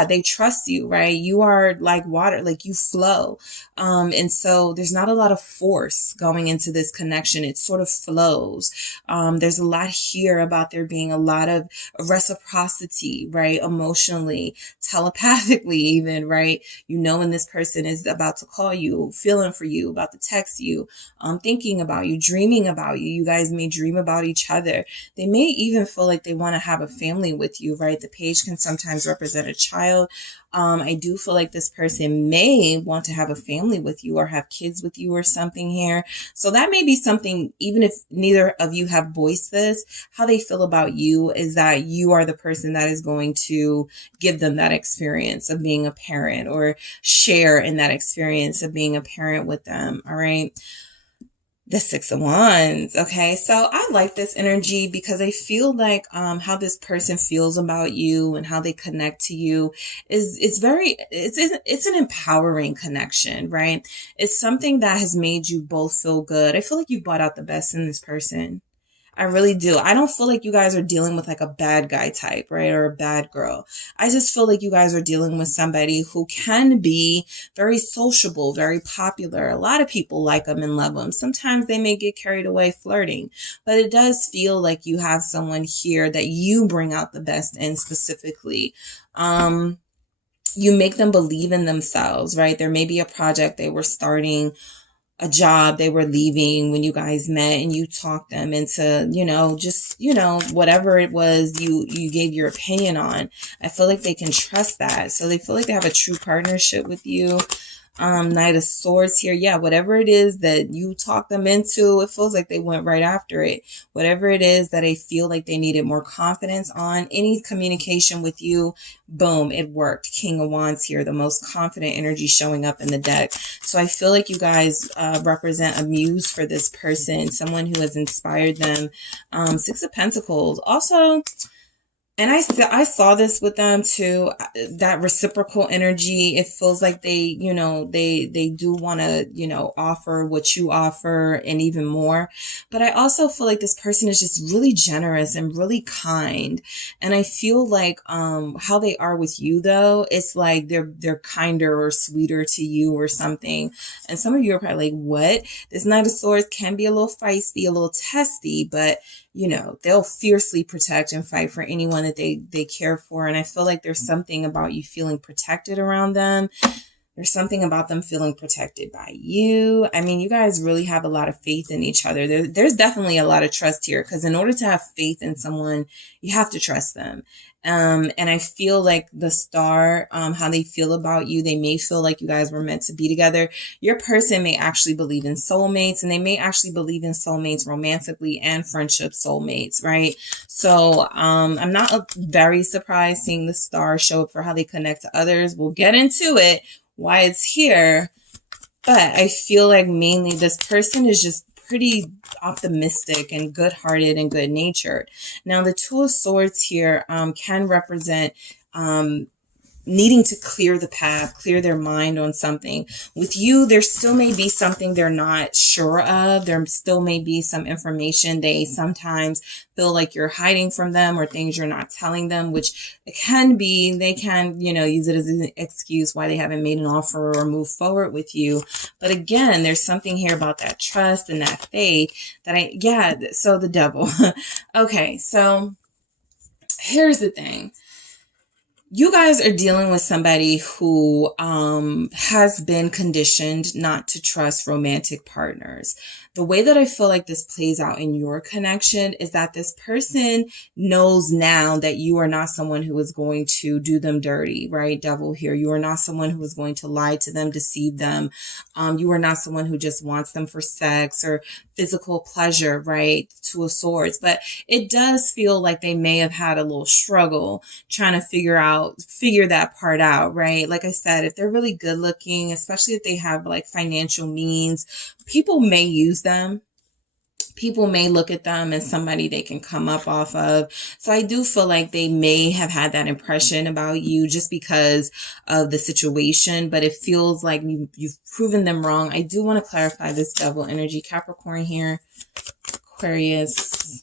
they trust you, right? You are like water, like you flow. And so there's not a lot of force going into this connection. It sort of flows. There's a lot here about there being a lot of reciprocity, right? Emotionally, telepathically even, right? When this person is about to call you, feeling for you, about to text you, thinking about you, dreaming about you. You guys may dream about each other. They may even feel like they want to have a family with you, right? The page can sometimes represent a child. I do feel like this person may want to have a family with you or have kids with you or something here. So that may be something, even if neither of you have voiced this, how they feel about you is that you are the person that is going to give them that experience of being a parent or share in that experience of being a parent with them. All right. The Six of Wands. Okay. So I like this energy because I feel like, how this person feels about you and how they connect to you it's an empowering connection, right? It's something that has made you both feel good. I feel like you brought out the best in this person. I really do. I don't feel like you guys are dealing with like a bad guy type, right? Or a bad girl. I just feel like you guys are dealing with somebody who can be very sociable, very popular. A lot of people like them and love them. Sometimes they may get carried away flirting, but it does feel like you have someone here that you bring out the best in specifically. You make them believe in themselves, right? There may be a project they were starting, a job they were leaving when you guys met, and you talked them into, whatever it was you gave your opinion on. I feel like they can trust that. So they feel like they have a true partnership with you. Knight of Swords here. Yeah, whatever it is that you talked them into, it feels like they went right after it. Whatever it is that they feel like they needed more confidence on, any communication with you, boom, it worked. King of Wands here, the most confident energy showing up in the deck. So I feel like you guys represent a muse for this person, someone who has inspired them. Six of Pentacles. Also, and I saw this with them too, that reciprocal energy. It feels like they do want to, offer what you offer and even more. But I also feel like this person is just really generous and really kind. And I feel like, how they are with you though, it's like they're kinder or sweeter to you or something. And some of you are probably like, what? This Knight of Swords can be a little feisty, a little testy, but they'll fiercely protect and fight for anyone that they care for. And I feel like there's something about you feeling protected around them. There's something about them feeling protected by you. I mean, you guys really have a lot of faith in each other. There's definitely a lot of trust here, because in order to have faith in someone, you have to trust them. And I feel like the star, how they feel about you, they may feel like you guys were meant to be together. Your person may actually believe in soulmates, and they may actually believe in soulmates romantically and friendship soulmates, right? So I'm not very surprised seeing the star show up for how they connect to others. We'll get into it, why it's here. But I feel like mainly this person is just pretty optimistic and good-hearted and good-natured. Now, the Two of Swords here can represent needing to clear the path, clear their mind on something. With you, there still may be something they're not sure of. There still may be some information they sometimes feel like you're hiding from them, or things you're not telling them, which it can be, they can, use it as an excuse why they haven't made an offer or moved forward with you. But again, there's something here about that trust and that faith that so the Devil. Okay, so here's the thing. You guys are dealing with somebody who has been conditioned not to trust romantic partners. The way that I feel like this plays out in your connection is that this person knows now that you are not someone who is going to do them dirty, right? Devil here. You are not someone who is going to lie to them, deceive them. You are not someone who just wants them for sex or physical pleasure, right? Two of Swords. But it does feel like they may have had a little struggle trying to figure that part out, right? Like I said, if they're really good looking, especially if they have like financial means, people may use them. People may look at them as somebody they can come up off of. So I do feel like they may have had that impression about you just because of the situation, but it feels like you've proven them wrong. I do want to clarify this Devil energy. Capricorn here, Aquarius.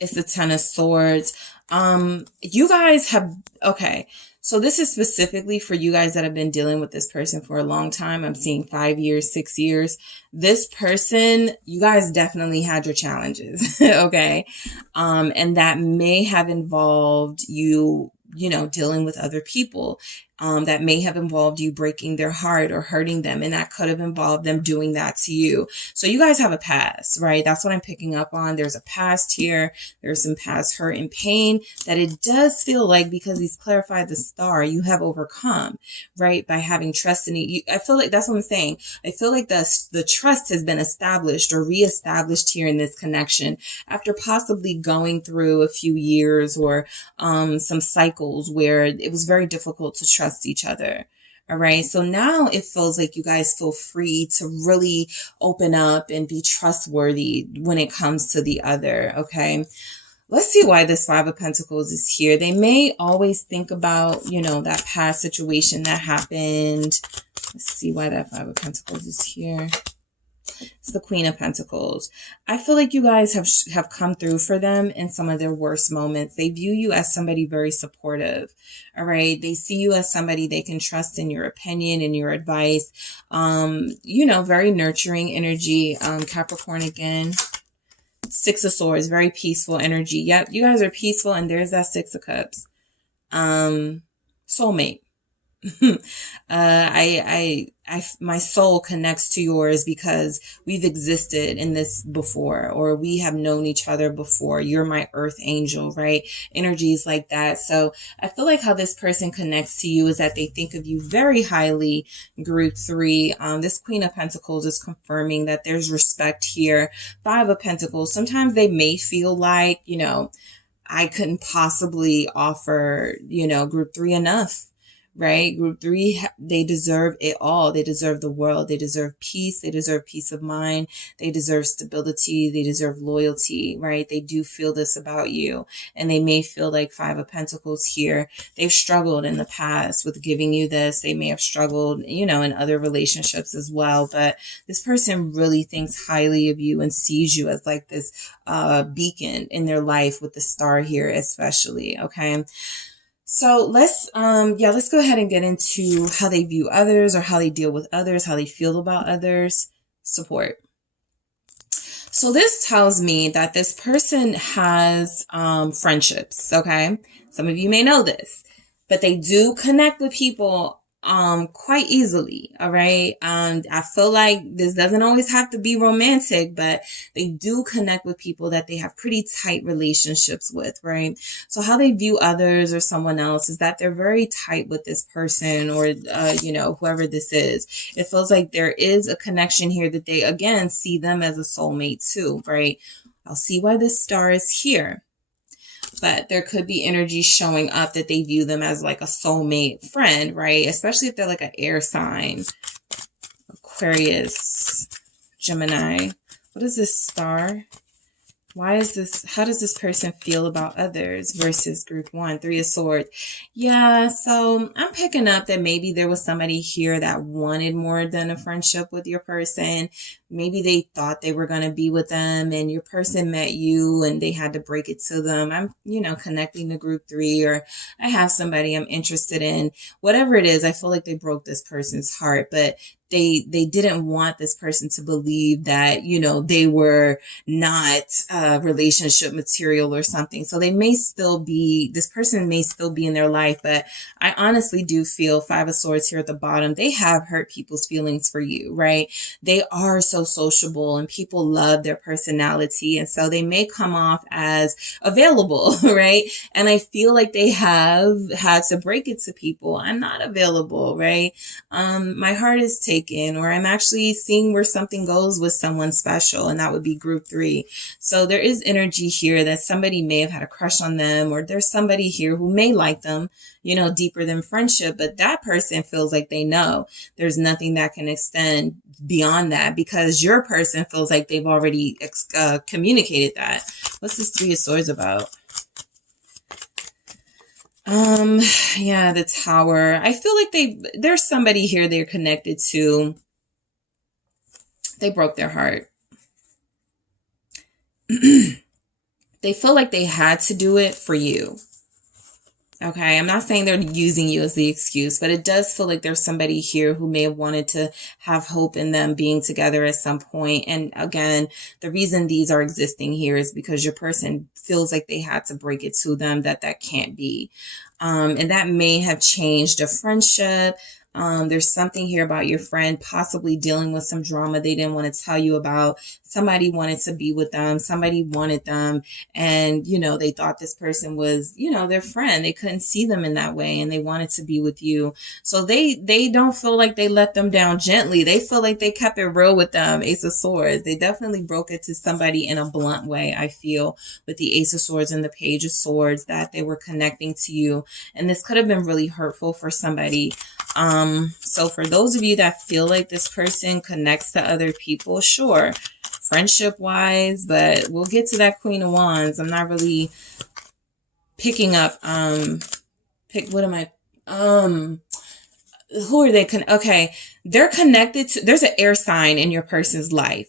It's the Ten of Swords. You guys have, okay, so this is specifically for you guys that have been dealing with this person for a long time. I'm seeing 5 years, 6 years. This person, you guys definitely had your challenges, okay? And that may have involved you, dealing with other people. That may have involved you breaking their heart or hurting them. And that could have involved them doing that to you. So you guys have a past, right? That's what I'm picking up on. There's a past here. There's some past hurt and pain that it does feel like, because he's clarified the star, you have overcome, right? By having trust in it. I feel like that's what I'm saying. I feel like the trust has been established or reestablished here in this connection after possibly going through a few years or some cycles where it was very difficult to trust each other. All right. So now it feels like you guys feel free to really open up and be trustworthy when it comes to the other. Okay. Let's see why this Five of Pentacles is here. They may always think about, that past situation that happened. Let's see why that Five of Pentacles is here. It's the Queen of Pentacles. I feel like you guys have come through for them in some of their worst moments. They view you as somebody very supportive. All right. They see you as somebody they can trust in your opinion and your advice. You know, very nurturing energy. Capricorn again. Six of Swords, very peaceful energy. Yep, you guys are peaceful, and there's that Six of Cups. Soulmate. My soul connects to yours because we've existed in this before, or we have known each other before. You're my earth angel, right? Energies like that. So I feel like how this person connects to you is that they think of you very highly. Group 3. This Queen of Pentacles is confirming that there's respect here. 5 of Pentacles. Sometimes they may feel like, you know, I couldn't possibly offer, you know, group 3 enough. Right? Group 3, they deserve it all. They deserve the world. They deserve peace. They deserve peace of mind. They deserve stability. They deserve loyalty, right? They do feel this about you. And they may feel like 5 of Pentacles here. They've struggled in the past with giving you this. They may have struggled, you know, in other relationships as well. But this person really thinks highly of you and sees you as like this beacon in their life with the star here especially, okay? So let's go ahead and get into how they view others, or how they deal with others, how they feel about others. Support. So this tells me that this person has friendships, okay? Some of you may know this, but they do connect with people quite easily, all right? I feel like this doesn't always have to be romantic, but they do connect with people that they have pretty tight relationships with, right? So how they view others or someone else is that they're very tight with this person, or you know, whoever this is. It feels like there is a connection here, that they again see them as a soulmate too, right? I'll see why this star is here. But there could be energy showing up that they view them as like a soulmate friend, right? Especially if they're like an air sign. Aquarius, Gemini. What is this star? Why is this, how does this person feel about others versus group 1, 3 of Swords? Yeah, so I'm picking up that maybe there was somebody here that wanted more than a friendship with your person. Maybe they thought they were going to be with them, and your person met you and they had to break it to them. I'm, you know, connecting to group 3, or I have somebody I'm interested in. Whatever it is, I feel like they broke this person's heart, but they didn't want this person to believe that, you know, they were not relationship material or something. So they may still be, this person may still be in their life, but I honestly do feel 5 of Swords here at the bottom. They have hurt people's feelings for you, right? They are so sociable and people love their personality. And so they may come off as available, right? And I feel like they have had to break it to people. I'm not available, right? My heart is taken, or I'm actually seeing where something goes with someone special, and that would be group 3. So there is energy here that somebody may have had a crush on them, or there's somebody here who may like them, you know, deeper than friendship, but that person feels like they know there's nothing that can extend beyond that, because your person feels like they've already communicated that. What's this 3 of Swords about? Yeah, the Tower. I feel like there's somebody here they're connected to. They broke their heart. They feel like they had to do it for you. Okay, I'm not saying they're using you as the excuse, but it does feel like there's somebody here who may have wanted to have hope in them being together at some point. And again, the reason these are existing here is because your person feels like they had to break it to them that can't be. And that may have changed a friendship. There's something here about your friend possibly dealing with some drama they didn't want to tell you about. Somebody wanted to be with them. Somebody wanted them. And, you know, they thought this person was, you know, their friend. They couldn't see them in that way, and they wanted to be with you. So they don't feel like they let them down gently. They feel like they kept it real with them. Ace of Swords. They definitely broke it to somebody in a blunt way, I feel, with the Ace of Swords and the Page of Swords, that they were connecting to you. And this could have been really hurtful for somebody. So for those of you that feel like this person connects to other people, sure, friendship wise, but we'll get to that Queen of Wands. I'm not really picking up, Who are they? Okay, they're connected to, there's an air sign in your person's life.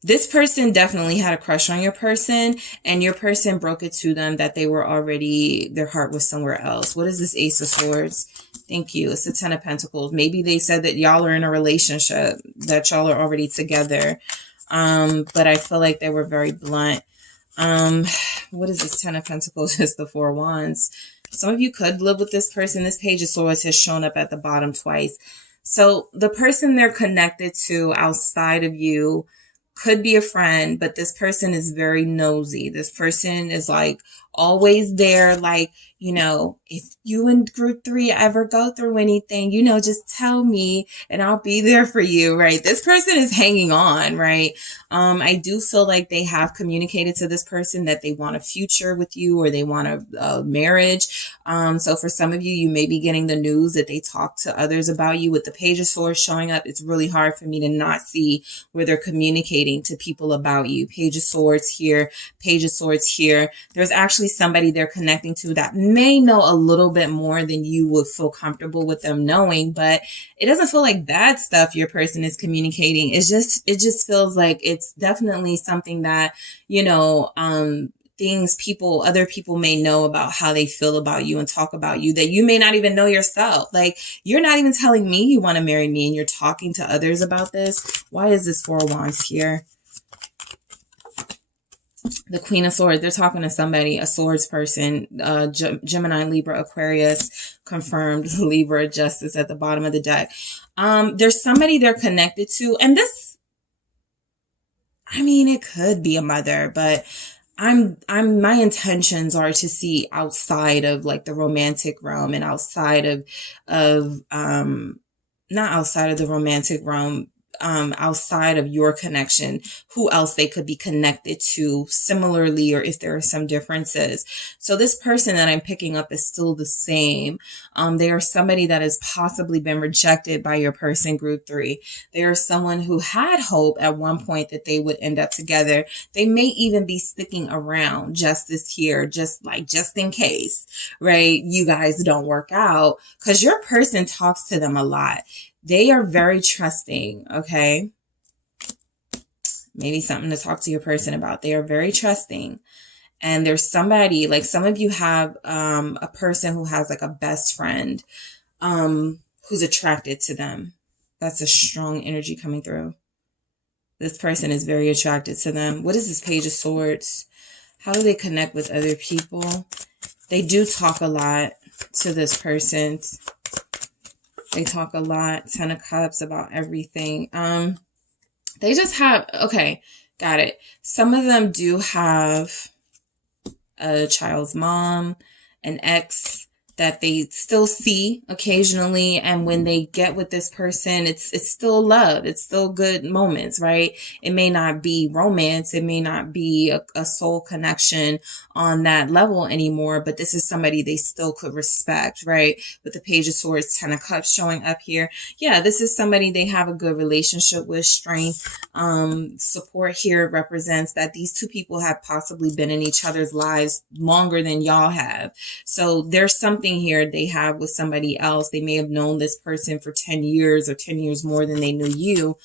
This person definitely had a crush on your person, and your person broke it to them that they were already, their heart was somewhere else. What is this Ace of Swords? Thank you. It's the Ten of Pentacles. Maybe they said that y'all are in a relationship, that y'all are already together. But I feel like they were very blunt. What is this Ten of Pentacles? It's the Four of Wands. Some of you could live with this person. This Page of Swords has shown up at the bottom twice. So the person they're connected to outside of you could be a friend, but this person is very nosy. This person is like always there, like, you know, if you and group 3 ever go through anything, you know, just tell me and I'll be there for you, right? This person is hanging on, right? I do feel like they have communicated to this person that they want a future with you, or they want a marriage. So for some of you, you may be getting the news that they talk to others about you. With the Page of Swords showing up, it's really hard for me to not see where they're communicating to people about you. Page of Swords here, Page of Swords here. There's actually somebody they're connecting to that may know a little bit more than you would feel comfortable with them knowing, but it doesn't feel like bad stuff your person is communicating. It just feels like it's definitely something that, you know, other people may know about how they feel about you and talk about you that you may not even know yourself. Like, you're not even telling me you want to marry me and you're talking to others about this. Why is this Four of Wands here? The Queen of Swords, they're talking to somebody, a swords person, Gemini, Libra, Aquarius, confirmed, Libra, Justice at the bottom of the deck. There's somebody they're connected to, and this, I mean, it could be a mother, but my intentions are to see outside of like the romantic realm, and outside of not outside of the romantic realm, outside of your connection, who else they could be connected to similarly, or if there are some differences. So this person that I'm picking up is still the same. They are somebody that has possibly been rejected by your person, group 3. They are someone who had hope at one point that they would end up together. They may even be sticking around, Justice here, just in case, right? You guys don't work out, because your person talks to them a lot. They are very trusting, okay? Maybe something to talk to your person about. They are very trusting. And there's somebody, like some of you have a person who has like a best friend who's attracted to them. That's a strong energy coming through. This person is very attracted to them. What is this Page of Swords? How do they connect with other people? They do talk a lot to this person. They talk a lot. 10 of Cups, about everything. They just have, okay, got it. Some of them do have a child's mom, an ex that they still see occasionally. And when they get with this person, it's still love. It's still good moments, right? It may not be romance. It may not be a soul connection on that level anymore, but this is somebody they still could respect, right? With the Page of Swords, 10 of Cups showing up here. Yeah, this is somebody they have a good relationship with, strength. Support here represents that these two people have possibly been in each other's lives longer than y'all have. So there's something here they have with somebody else. They may have known this person for 10 years or 10 years more than they knew you.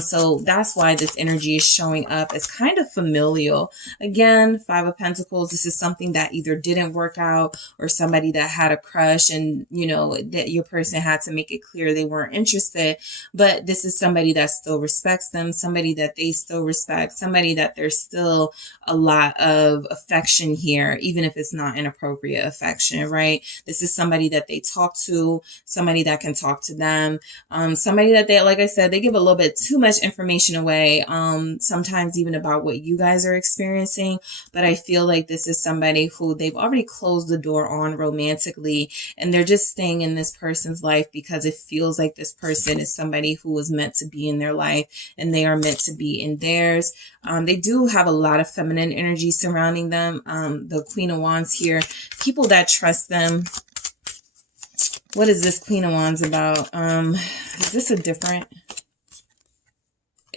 So that's why this energy is showing up as kind of familial. Again, 5 of Pentacles. This is something that either didn't work out, or somebody that had a crush and, you know, that your person had to make it clear they weren't interested. But this is somebody that still respects them, somebody that they still respect, somebody that there's still a lot of affection here, even if it's not inappropriate affection, right? This is somebody that they talk to, somebody that can talk to them, somebody that they, like I said, they give a little bit too much information away, sometimes even about what you guys are experiencing. But I feel like this is somebody who they've already closed the door on romantically, and they're just staying in this person's life because it feels like this person is somebody who was meant to be in their life and they are meant to be in theirs. They do have a lot of feminine energy surrounding them. The Queen of Wands here, people that trust them. What is this Queen of Wands about? Is this a different?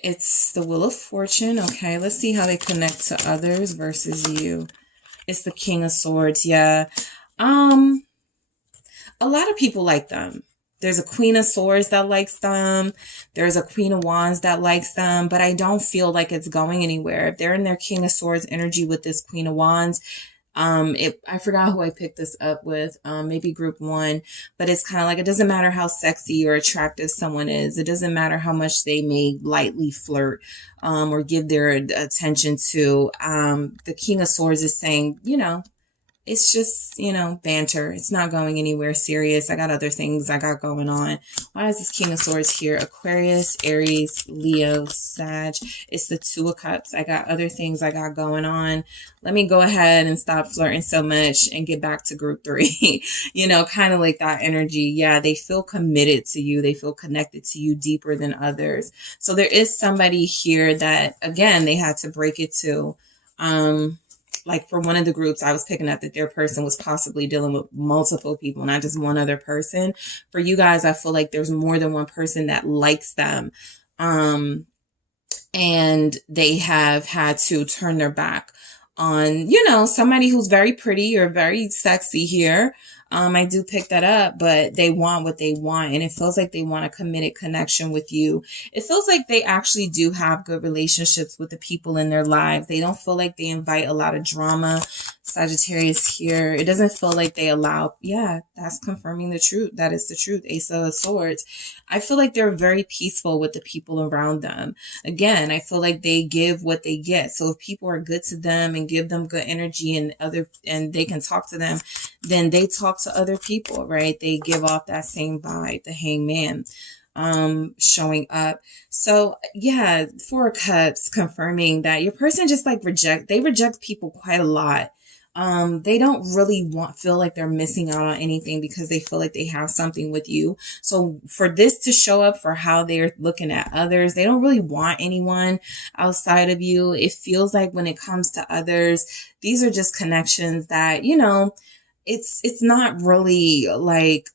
It's the Wheel of Fortune. Okay, let's see how they connect to others versus you. It's the King of Swords. Yeah. A lot of people like them. There's a Queen of Swords that likes them. There's a Queen of Wands that likes them, but I don't feel like it's going anywhere. If they're in their King of Swords energy with this Queen of Wands, I forgot who I picked this up with, maybe group 1, but it's kind of like, it doesn't matter how sexy or attractive someone is. It doesn't matter how much they may lightly flirt, or give their attention to, the King of Swords is saying, you know, it's just, you know, banter. It's not going anywhere serious. I got other things I got going on. Why is this King of Swords here? Aquarius, Aries, Leo, Sag. It's the Two of Cups. I got other things I got going on. Let me go ahead and stop flirting so much and get back to group 3. You know, kind of like that energy. Yeah, they feel committed to you. They feel connected to you deeper than others. So there is somebody here that, again, they had to break it to. Like for one of the groups, I was picking up that their person was possibly dealing with multiple people, not just one other person. For you guys, I feel like there's more than one person that likes them. And they have had to turn their back on, you know, somebody who's very pretty or very sexy here. I do pick that up, but they want what they want. And it feels like they want a committed connection with you. It feels like they actually do have good relationships with the people in their lives. They don't feel like they invite a lot of drama. Sagittarius here. It doesn't feel like they allow, yeah, that's confirming the truth. That is the truth. Ace of Swords. I feel like they're very peaceful with the people around them. Again, I feel like they give what they get. So if people are good to them and give them good energy and they can talk to them, then they talk to other people, right? They give off that same vibe, the Hangman showing up. So yeah, Four of Cups confirming that your person just like they reject people quite a lot. They don't really feel like they're missing out on anything because they feel like they have something with you. So for this to show up for how they're looking at others, they don't really want anyone outside of you. It feels like when it comes to others, these are just connections that, you know, it's not really like,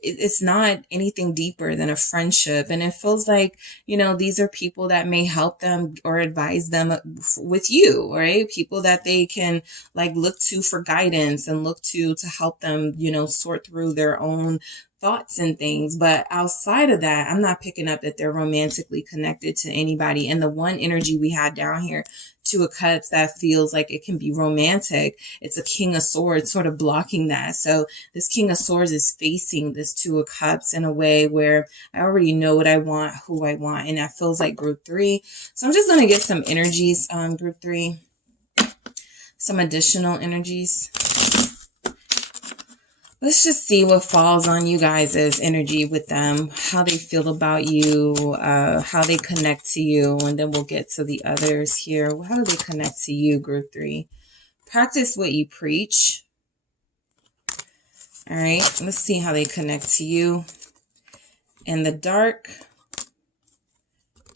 it's not anything deeper than a friendship. And it feels like, you know, these are people that may help them or advise them with you, right? People that they can like look to for guidance and look to help them, you know, sort through their own thoughts and things. But outside of that, I'm not picking up that they're romantically connected to anybody. And the one energy we had down here, Two of Cups, that feels like it can be romantic. It's a King of Swords sort of blocking that. So this King of Swords is facing this Two of Cups in a way where I already know what I want, who I want. And that feels like group 3. So I'm just going to get some energies on group 3. Some additional energies. Let's just see what falls on you guys' energy with them, how they feel about you, how they connect to you, and then we'll get to the others here. How do they connect to you, group 3? Practice what you preach. All right, let's see how they connect to you. In the dark,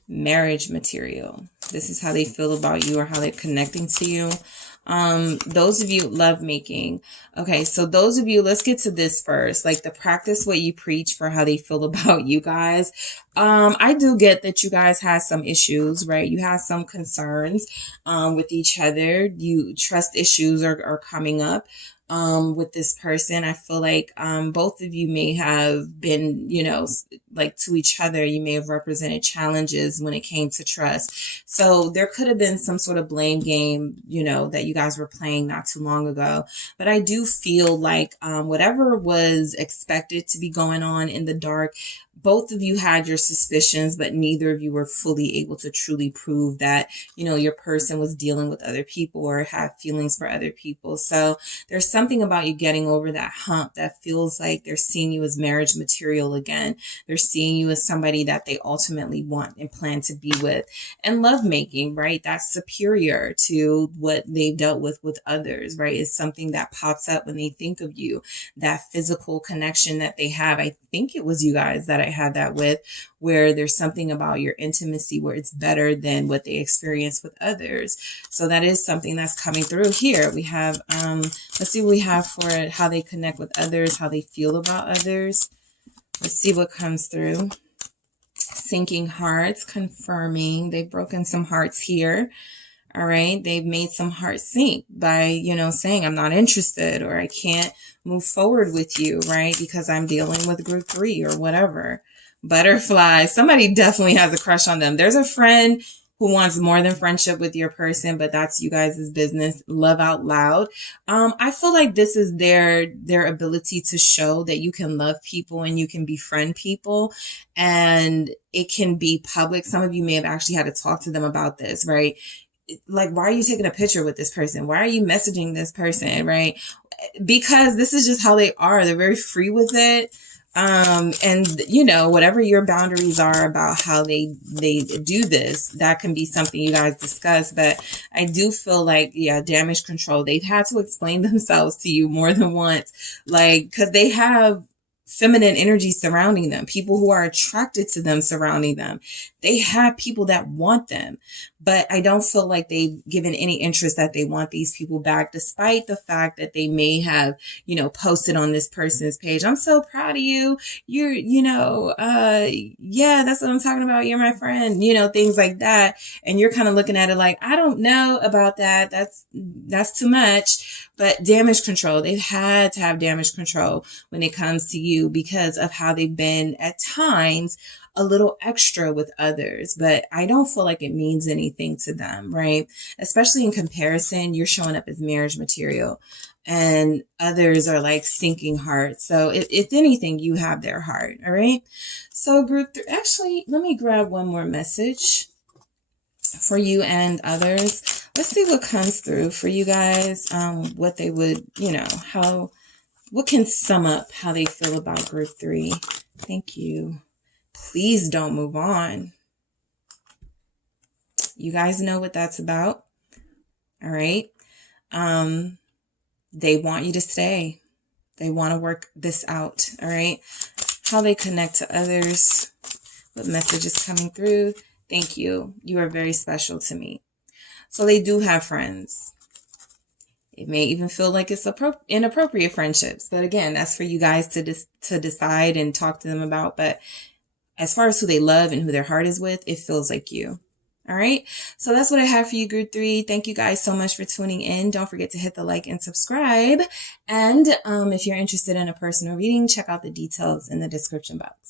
marriage material. This is how they feel about you or how they're connecting to you. Those of you love making. Okay, so those of you, let's get to this first. Like the practice what you preach for how they feel about you guys. I do get that you guys have some issues, right? You have some concerns with each other. You trust issues are coming up with this person. I feel like both of you may have been, you know, like to each other, you may have represented challenges when it came to trust. So there could have been some sort of blame game, you know, that you guys were playing not too long ago. But I do feel like whatever was expected to be going on in the dark, both of you had your suspicions, but neither of you were fully able to truly prove that, you know, your person was dealing with other people or had feelings for other people. So there's something about you getting over that hump that feels like they're seeing you as marriage material again. They're seeing you as somebody that they ultimately want and plan to be with. And lovemaking, right? That's superior to what they've dealt with others, right? It's something that pops up when they think of you. That physical connection that they have. I think it was you guys that I had that with, where there's something about your intimacy where it's better than what they experience with others. So that is something that's coming through here. We have, let's see what we have for it, how they connect with others, how they feel about others. Let's see what comes through. Sinking hearts, confirming they've broken some hearts here. All right. They've made some heart sink by, saying I'm not interested or I can't move forward with you, right? Because I'm dealing with group 3 or whatever. Butterflies. Somebody definitely has a crush on them. There's a friend who wants more than friendship with your person, but that's you guys' business. Love out loud. I feel like this is their ability to show that you can love people and you can befriend people, and it can be public. Some of you may have actually had to talk to them about this, right? Like, why are you taking a picture with this person? Why are you messaging this person, right? Because this is just how they are. They're very free with it. And whatever your boundaries are about how they do this, that can be something you guys discuss. But I do feel like, damage control. They've had to explain themselves to you more than once, like, because they have feminine energy surrounding them, people who are attracted to them surrounding them. They have people that want them, but I don't feel like they've given any interest that they want these people back, despite the fact that they may have, posted on this person's page, I'm so proud of you. You're, that's what I'm talking about. You're my friend, things like that. And you're kind of looking at it like, I don't know about that. That's too much. But damage control, they've had to have damage control when it comes to you because of how they've been at times a little extra with others. But I don't feel like it means anything to them, right? Especially in comparison, you're showing up as marriage material and others are like sinking hearts. So if anything, you have their heart, all right? So group 3, actually, let me grab one more message for you and others. Let's see what comes through for you guys. What they would, what can sum up how they feel about group 3. Thank you. Please don't move on. You guys know what that's about. All right. They want you to stay. They want to work this out. All right. How they connect to others. What message is coming through. Thank you. You are very special to me. So they do have friends. It may even feel like it's inappropriate friendships. But again, that's for you guys to decide and talk to them about. But as far as who they love and who their heart is with, it feels like you. All right. So that's what I have for you, group 3. Thank you guys so much for tuning in. Don't forget to hit the like and subscribe. And if you're interested in a personal reading, check out the details in the description box.